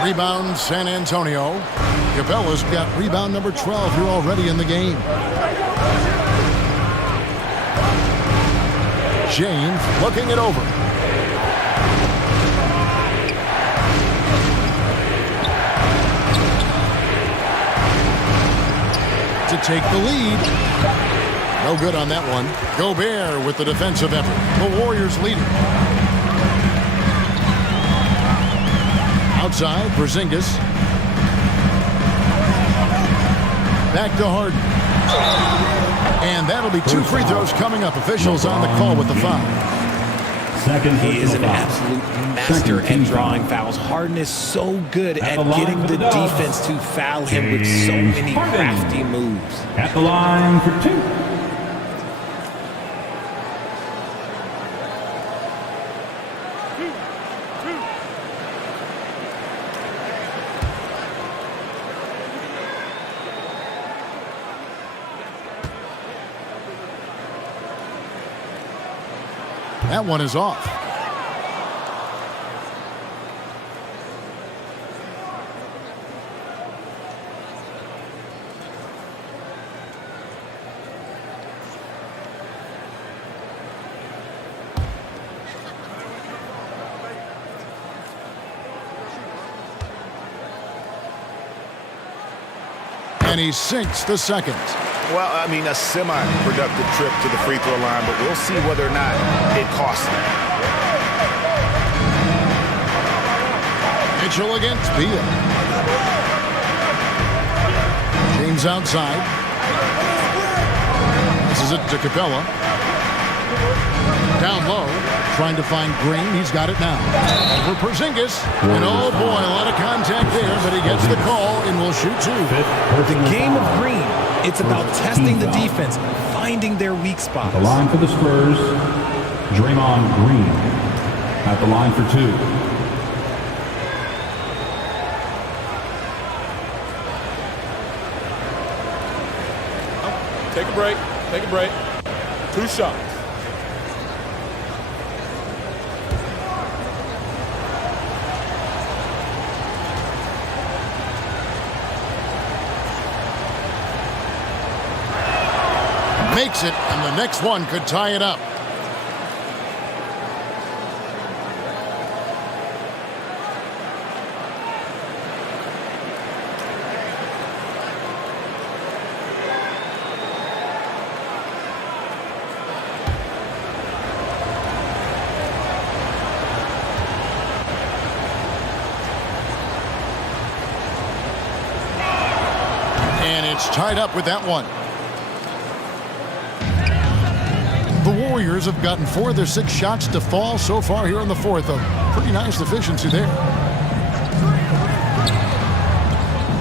Rebound, San Antonio. Capella's got rebound number 12 here already in the game. James looking it over. To take the lead. No good on that one. Gobert with the defensive effort. The Warriors leading. Outside, Porzingis. Back to Harden. And that'll be 2 free throws coming up. Officials on the call with the foul. He is an absolute master at drawing fouls. Harden is so good at getting the defense to foul him with so many crafty moves. At the line for 2. That one is off. And he sinks the second. Well, I mean, a semi-productive trip to the free throw line, but we'll see whether or not it costs him. Mitchell against Beal. James outside. This is it to Capella. Down low, trying to find Green. He's got it now. Over Porzingis. And oh boy, a lot of contact there, but he gets the call and will shoot 2. The game of Green. It's about testing the defense, finding their weak spots. The line for the Spurs, Draymond Green at the line for 2. Take a break. Take a break. 2 shots. Makes it, and the next one could tie it up. And it's tied up with that one. The Warriors have gotten 4 of their 6 shots to fall so far here in the fourth. A pretty nice efficiency there.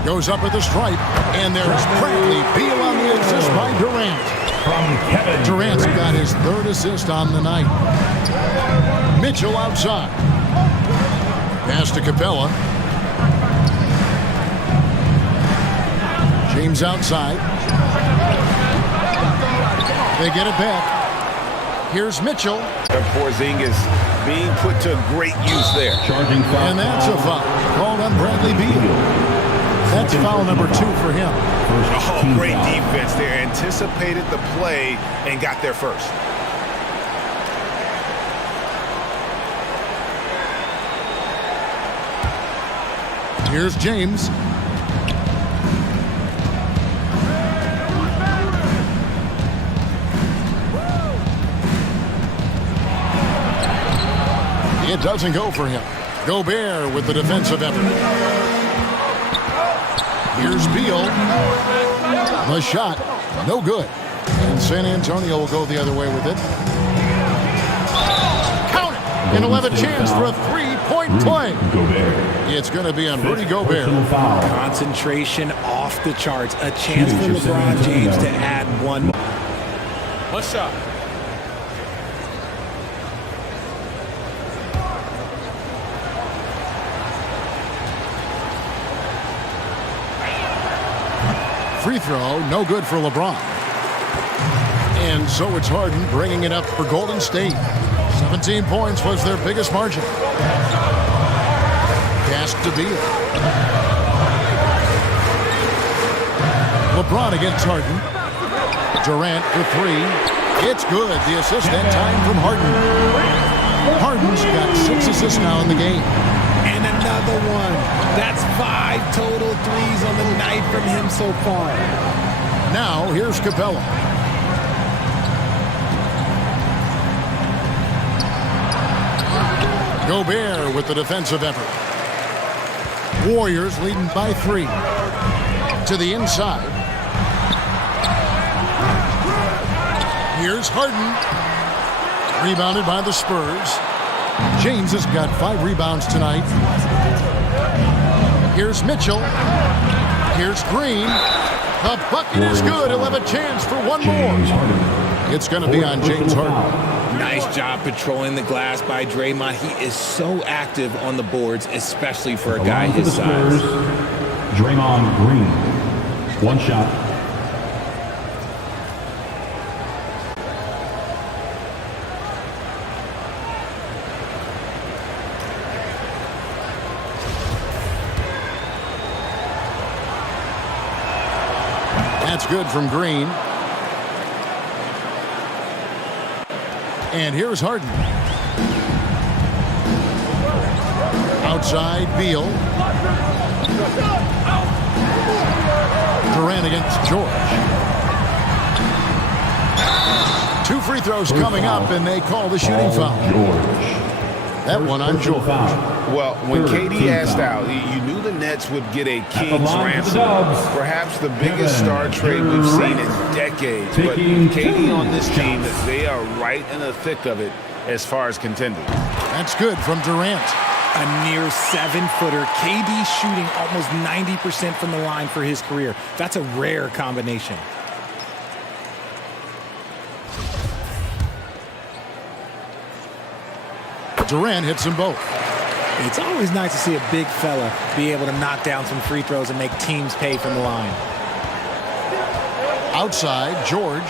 Goes up at the stripe, and there's Bradley Beal on the assist by Durant. Durant's got his 3rd assist on the night. Mitchell outside. Pass to Capella. James outside. They get it back. Here's Mitchell. Porzingis being put to great use there. And that's a foul called on Bradley Beal. That's foul number 2 for him. Oh, great defense there. Anticipated the play and got there first. Here's James. It doesn't go for him. Gobert with the defensive effort. Here's Beal. The shot, no good. And San Antonio will go the other way with it. Count it! And he'll have a chance for a 3-point play. It's going to be on Rudy Gobert. Concentration off the charts. A chance for LeBron James to add one. One shot. Free throw, no good for LeBron. And so it's Harden bringing it up for Golden State. 17 points was their biggest margin. Pass to Beal. LeBron against Harden. Durant for 3. It's good. The assist that time from Harden. Harden's got 6 assists now in the game. And another one. That's 5 total threes on the night from him so far. Now, here's Capella. Gobert with the defensive effort. Warriors leading by 3. To the inside. Here's Harden. Rebounded by the Spurs. James has got 5 rebounds tonight. Here's Mitchell. Here's Green. The bucket is good. He'll have a chance for one more. It's going to be on James Harden. Nice job patrolling the glass by Draymond. He is so active on the boards, especially for a guy his size. Draymond Green. 1 shot. That's good from Green. And here's Harden. Outside, Beal. Durant against George. 2 free throws coming up, and they call the shooting foul. That one on George. Well, when KD asked out, you knew the Nets would get a king's ransom. Perhaps the biggest star trade we've seen in decades. But KD on this team, they are right in the thick of it as far as contending. That's good from Durant. A near 7-footer. KD shooting almost 90% from the line for his career. That's a rare combination. Durant hits them both. It's always nice to see a big fella be able to knock down some free throws and make teams pay from the line. Outside, George.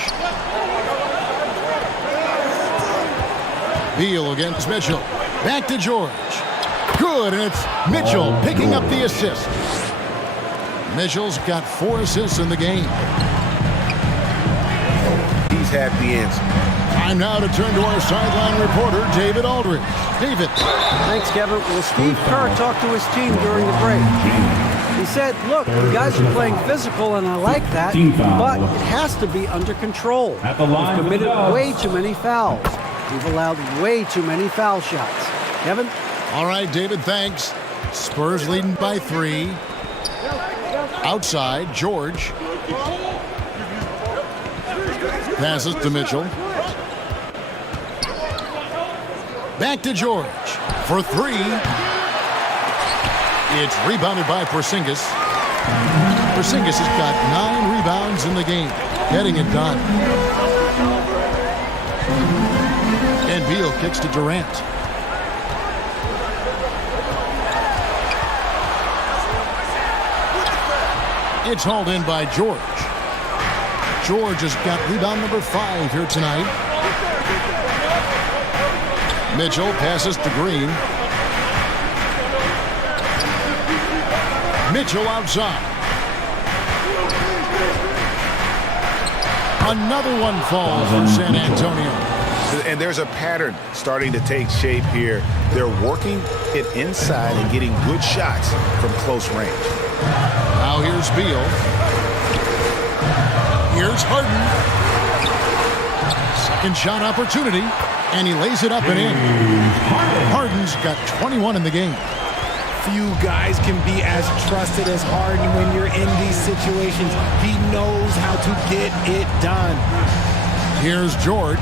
Beal against Mitchell. Back to George. Good, and it's Mitchell picking up the assist. Mitchell's got 4 assists in the game. He's had the answer. Time now to turn to our sideline reporter, David Aldridge. David. Thanks, Kevin. Well, Steve Kerr talked to his team during the break. He said, look, you guys are playing physical, and I like that, but it has to be under control. We've committed way too many fouls. We've allowed way too many foul shots. Kevin? All right, David, thanks. Spurs leading by 3. Outside, George. Passes to Mitchell. Back to George for 3. It's rebounded by Porzingis. Porzingis has got 9 rebounds in the game, getting it done. And Beal kicks to Durant. It's hauled in by George. George has got rebound number 5 here tonight. Mitchell passes to Green. Mitchell outside. Another one falls for San Antonio. And there's a pattern starting to take shape here. They're working it inside and getting good shots from close range. Now here's Beal. Here's Harden. Second shot opportunity, and he lays it up and in. Harden's got 21 in the game. Few guys can be as trusted as Harden when you're in these situations. He knows how to get it done. Here's George.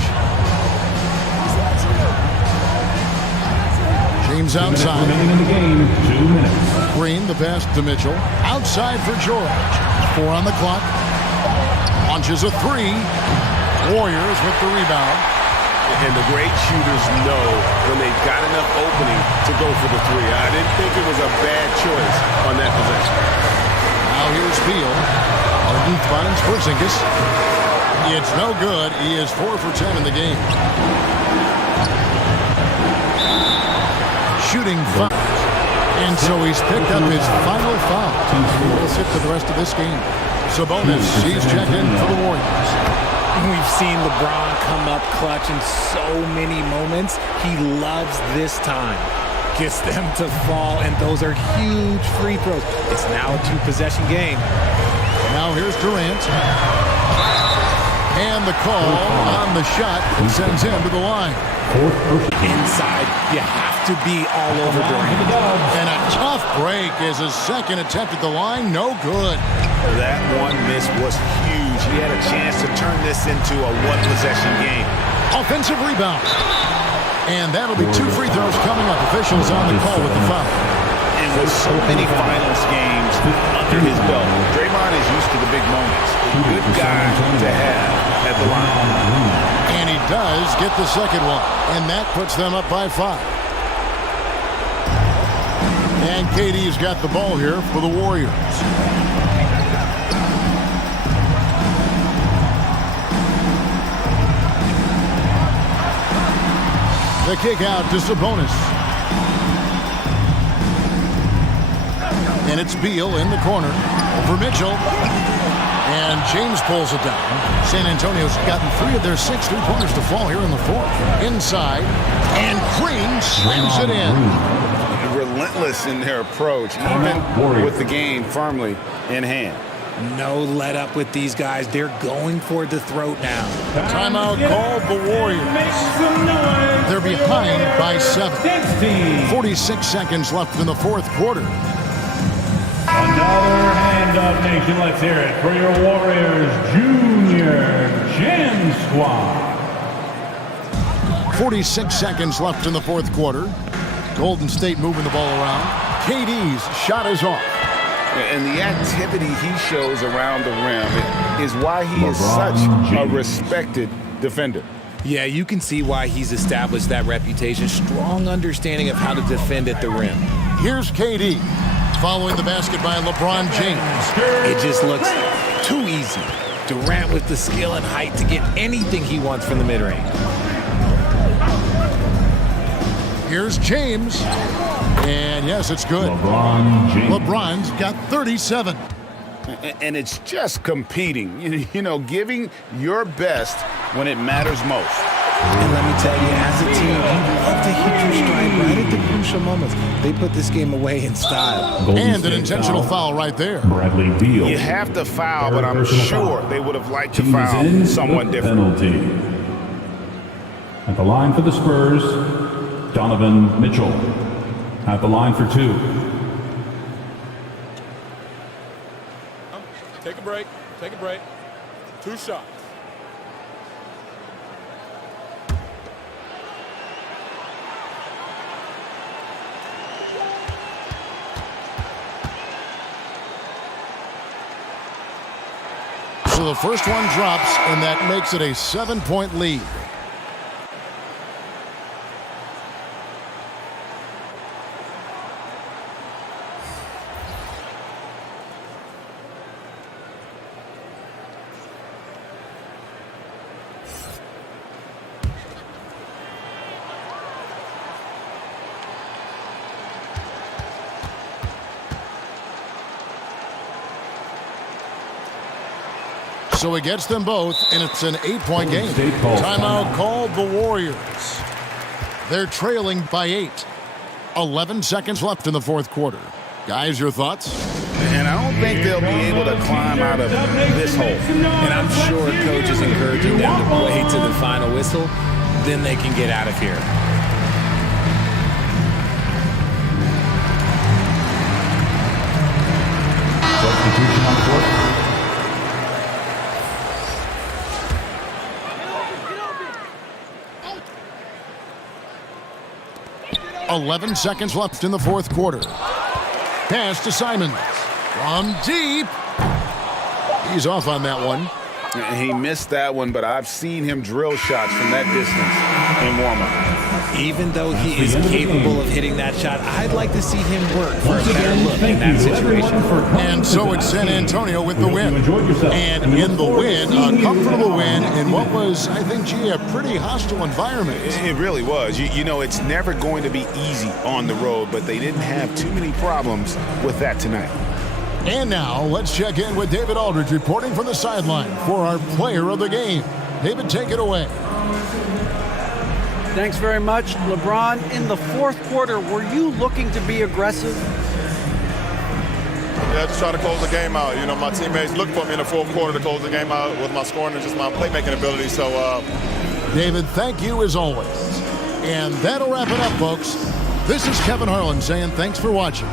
James outside. Green, the pass to Mitchell. Outside for George. 4 on the clock. Launches a 3. Warriors with the rebound. And the great shooters know when they've got enough opening to go for the 3. I didn't think it was a bad choice on that possession. Now here's Beal. Harden finds Porzingis. It's no good. He is 4 for 10 in the game. Shooting 5. And so he's picked up his final foul. He'll sit for the rest of this game. Sabonis, he's checked in for the Warriors. We've seen LeBron come up clutch in so many moments. He loves this time. Gets them to fall, and those are huge free throws. It's now a 2-possession game. Now here's Durant. And the call on the shot that sends him to the line. Inside, you have to be all over Durant. And a tough break is his second attempt at the line. No good. That one miss was huge. He had a chance to turn this into a 1-possession game. Offensive rebound. And that'll be 2 free throws coming up. Officials on the call with the foul. And with so many finals games under his belt, Draymond is used to the big moments. A good guy to have at the line. And he does get the second one. And that puts them up by 5. And KD's got the ball here for the Warriors. The kick out to Sabonis. And it's Beal in the corner over Mitchell. And James pulls it down. San Antonio's gotten 3 of their 6 3-pointers to fall here in the 4th. Inside. And Green slams it in. Relentless in their approach, even with the game firmly in hand. No let up with these guys. They're going for the throat now. Timeout called the Warriors. They're behind by 7. 46 seconds left in the 4th quarter. Another hand-up nation. Let's hear it for your Warriors Junior Jam Squad. 46 seconds left in the 4th quarter. Golden State moving the ball around. KD's shot is off. And the activity he shows around the rim is why he is such a respected defender. Yeah, you can see why he's established that reputation. Strong understanding of how to defend at the rim. Here's KD. Following the basket by LeBron James. It just looks too easy. Durant with the skill and height to get anything he wants from the mid-range. Here's James. And yes, it's good. LeBron's got 37. And it's just competing, you know, giving your best when it matters most. And let me tell you, as a team, you love to hit your stride right at the crucial moments. They put this game away in style. And an intentional foul right there. Bradley Beal. You have to foul, but I'm sure they would have liked to foul someone different. Penalty. At the line for the Spurs, Donovan Mitchell. At the line for 2. Take a break. Take a break. 2 shots. So the first one drops, and that makes it a 7-point lead. So he gets them both, and it's an 8-point game. Timeout called the Warriors. They're trailing by 8. 11 seconds left in the fourth quarter. Guys, your thoughts? And I don't think they'll be able to climb out of this hole. And I'm sure Coach is encouraging them to play to the final whistle. Then they can get out of here. Substitution on court. 11 seconds left in the fourth quarter. Pass to Simons. From deep. He's off on that one. He missed that one, but I've seen him drill shots from that distance in warm-up. Even though he is capable of hitting that shot, I'd like to see him work for a better look in that situation. And so it's San Antonio with the win. And in the win, a comfortable win in what was, I think, gee, a pretty hostile environment. It really was. You know, it's never going to be easy on the road, but they didn't have too many problems with that tonight. And now, let's check in with David Aldridge reporting from the sideline for our player of the game. David, take it away. Thanks very much. LeBron, in the fourth quarter, were you looking to be aggressive? Yeah, just try to close the game out. You know, my teammates looked for me in the fourth quarter to close the game out with my scoring and just my playmaking ability. So, David, thank you as always. And that'll wrap it up, folks. This is Kevin Harlan saying thanks for watching.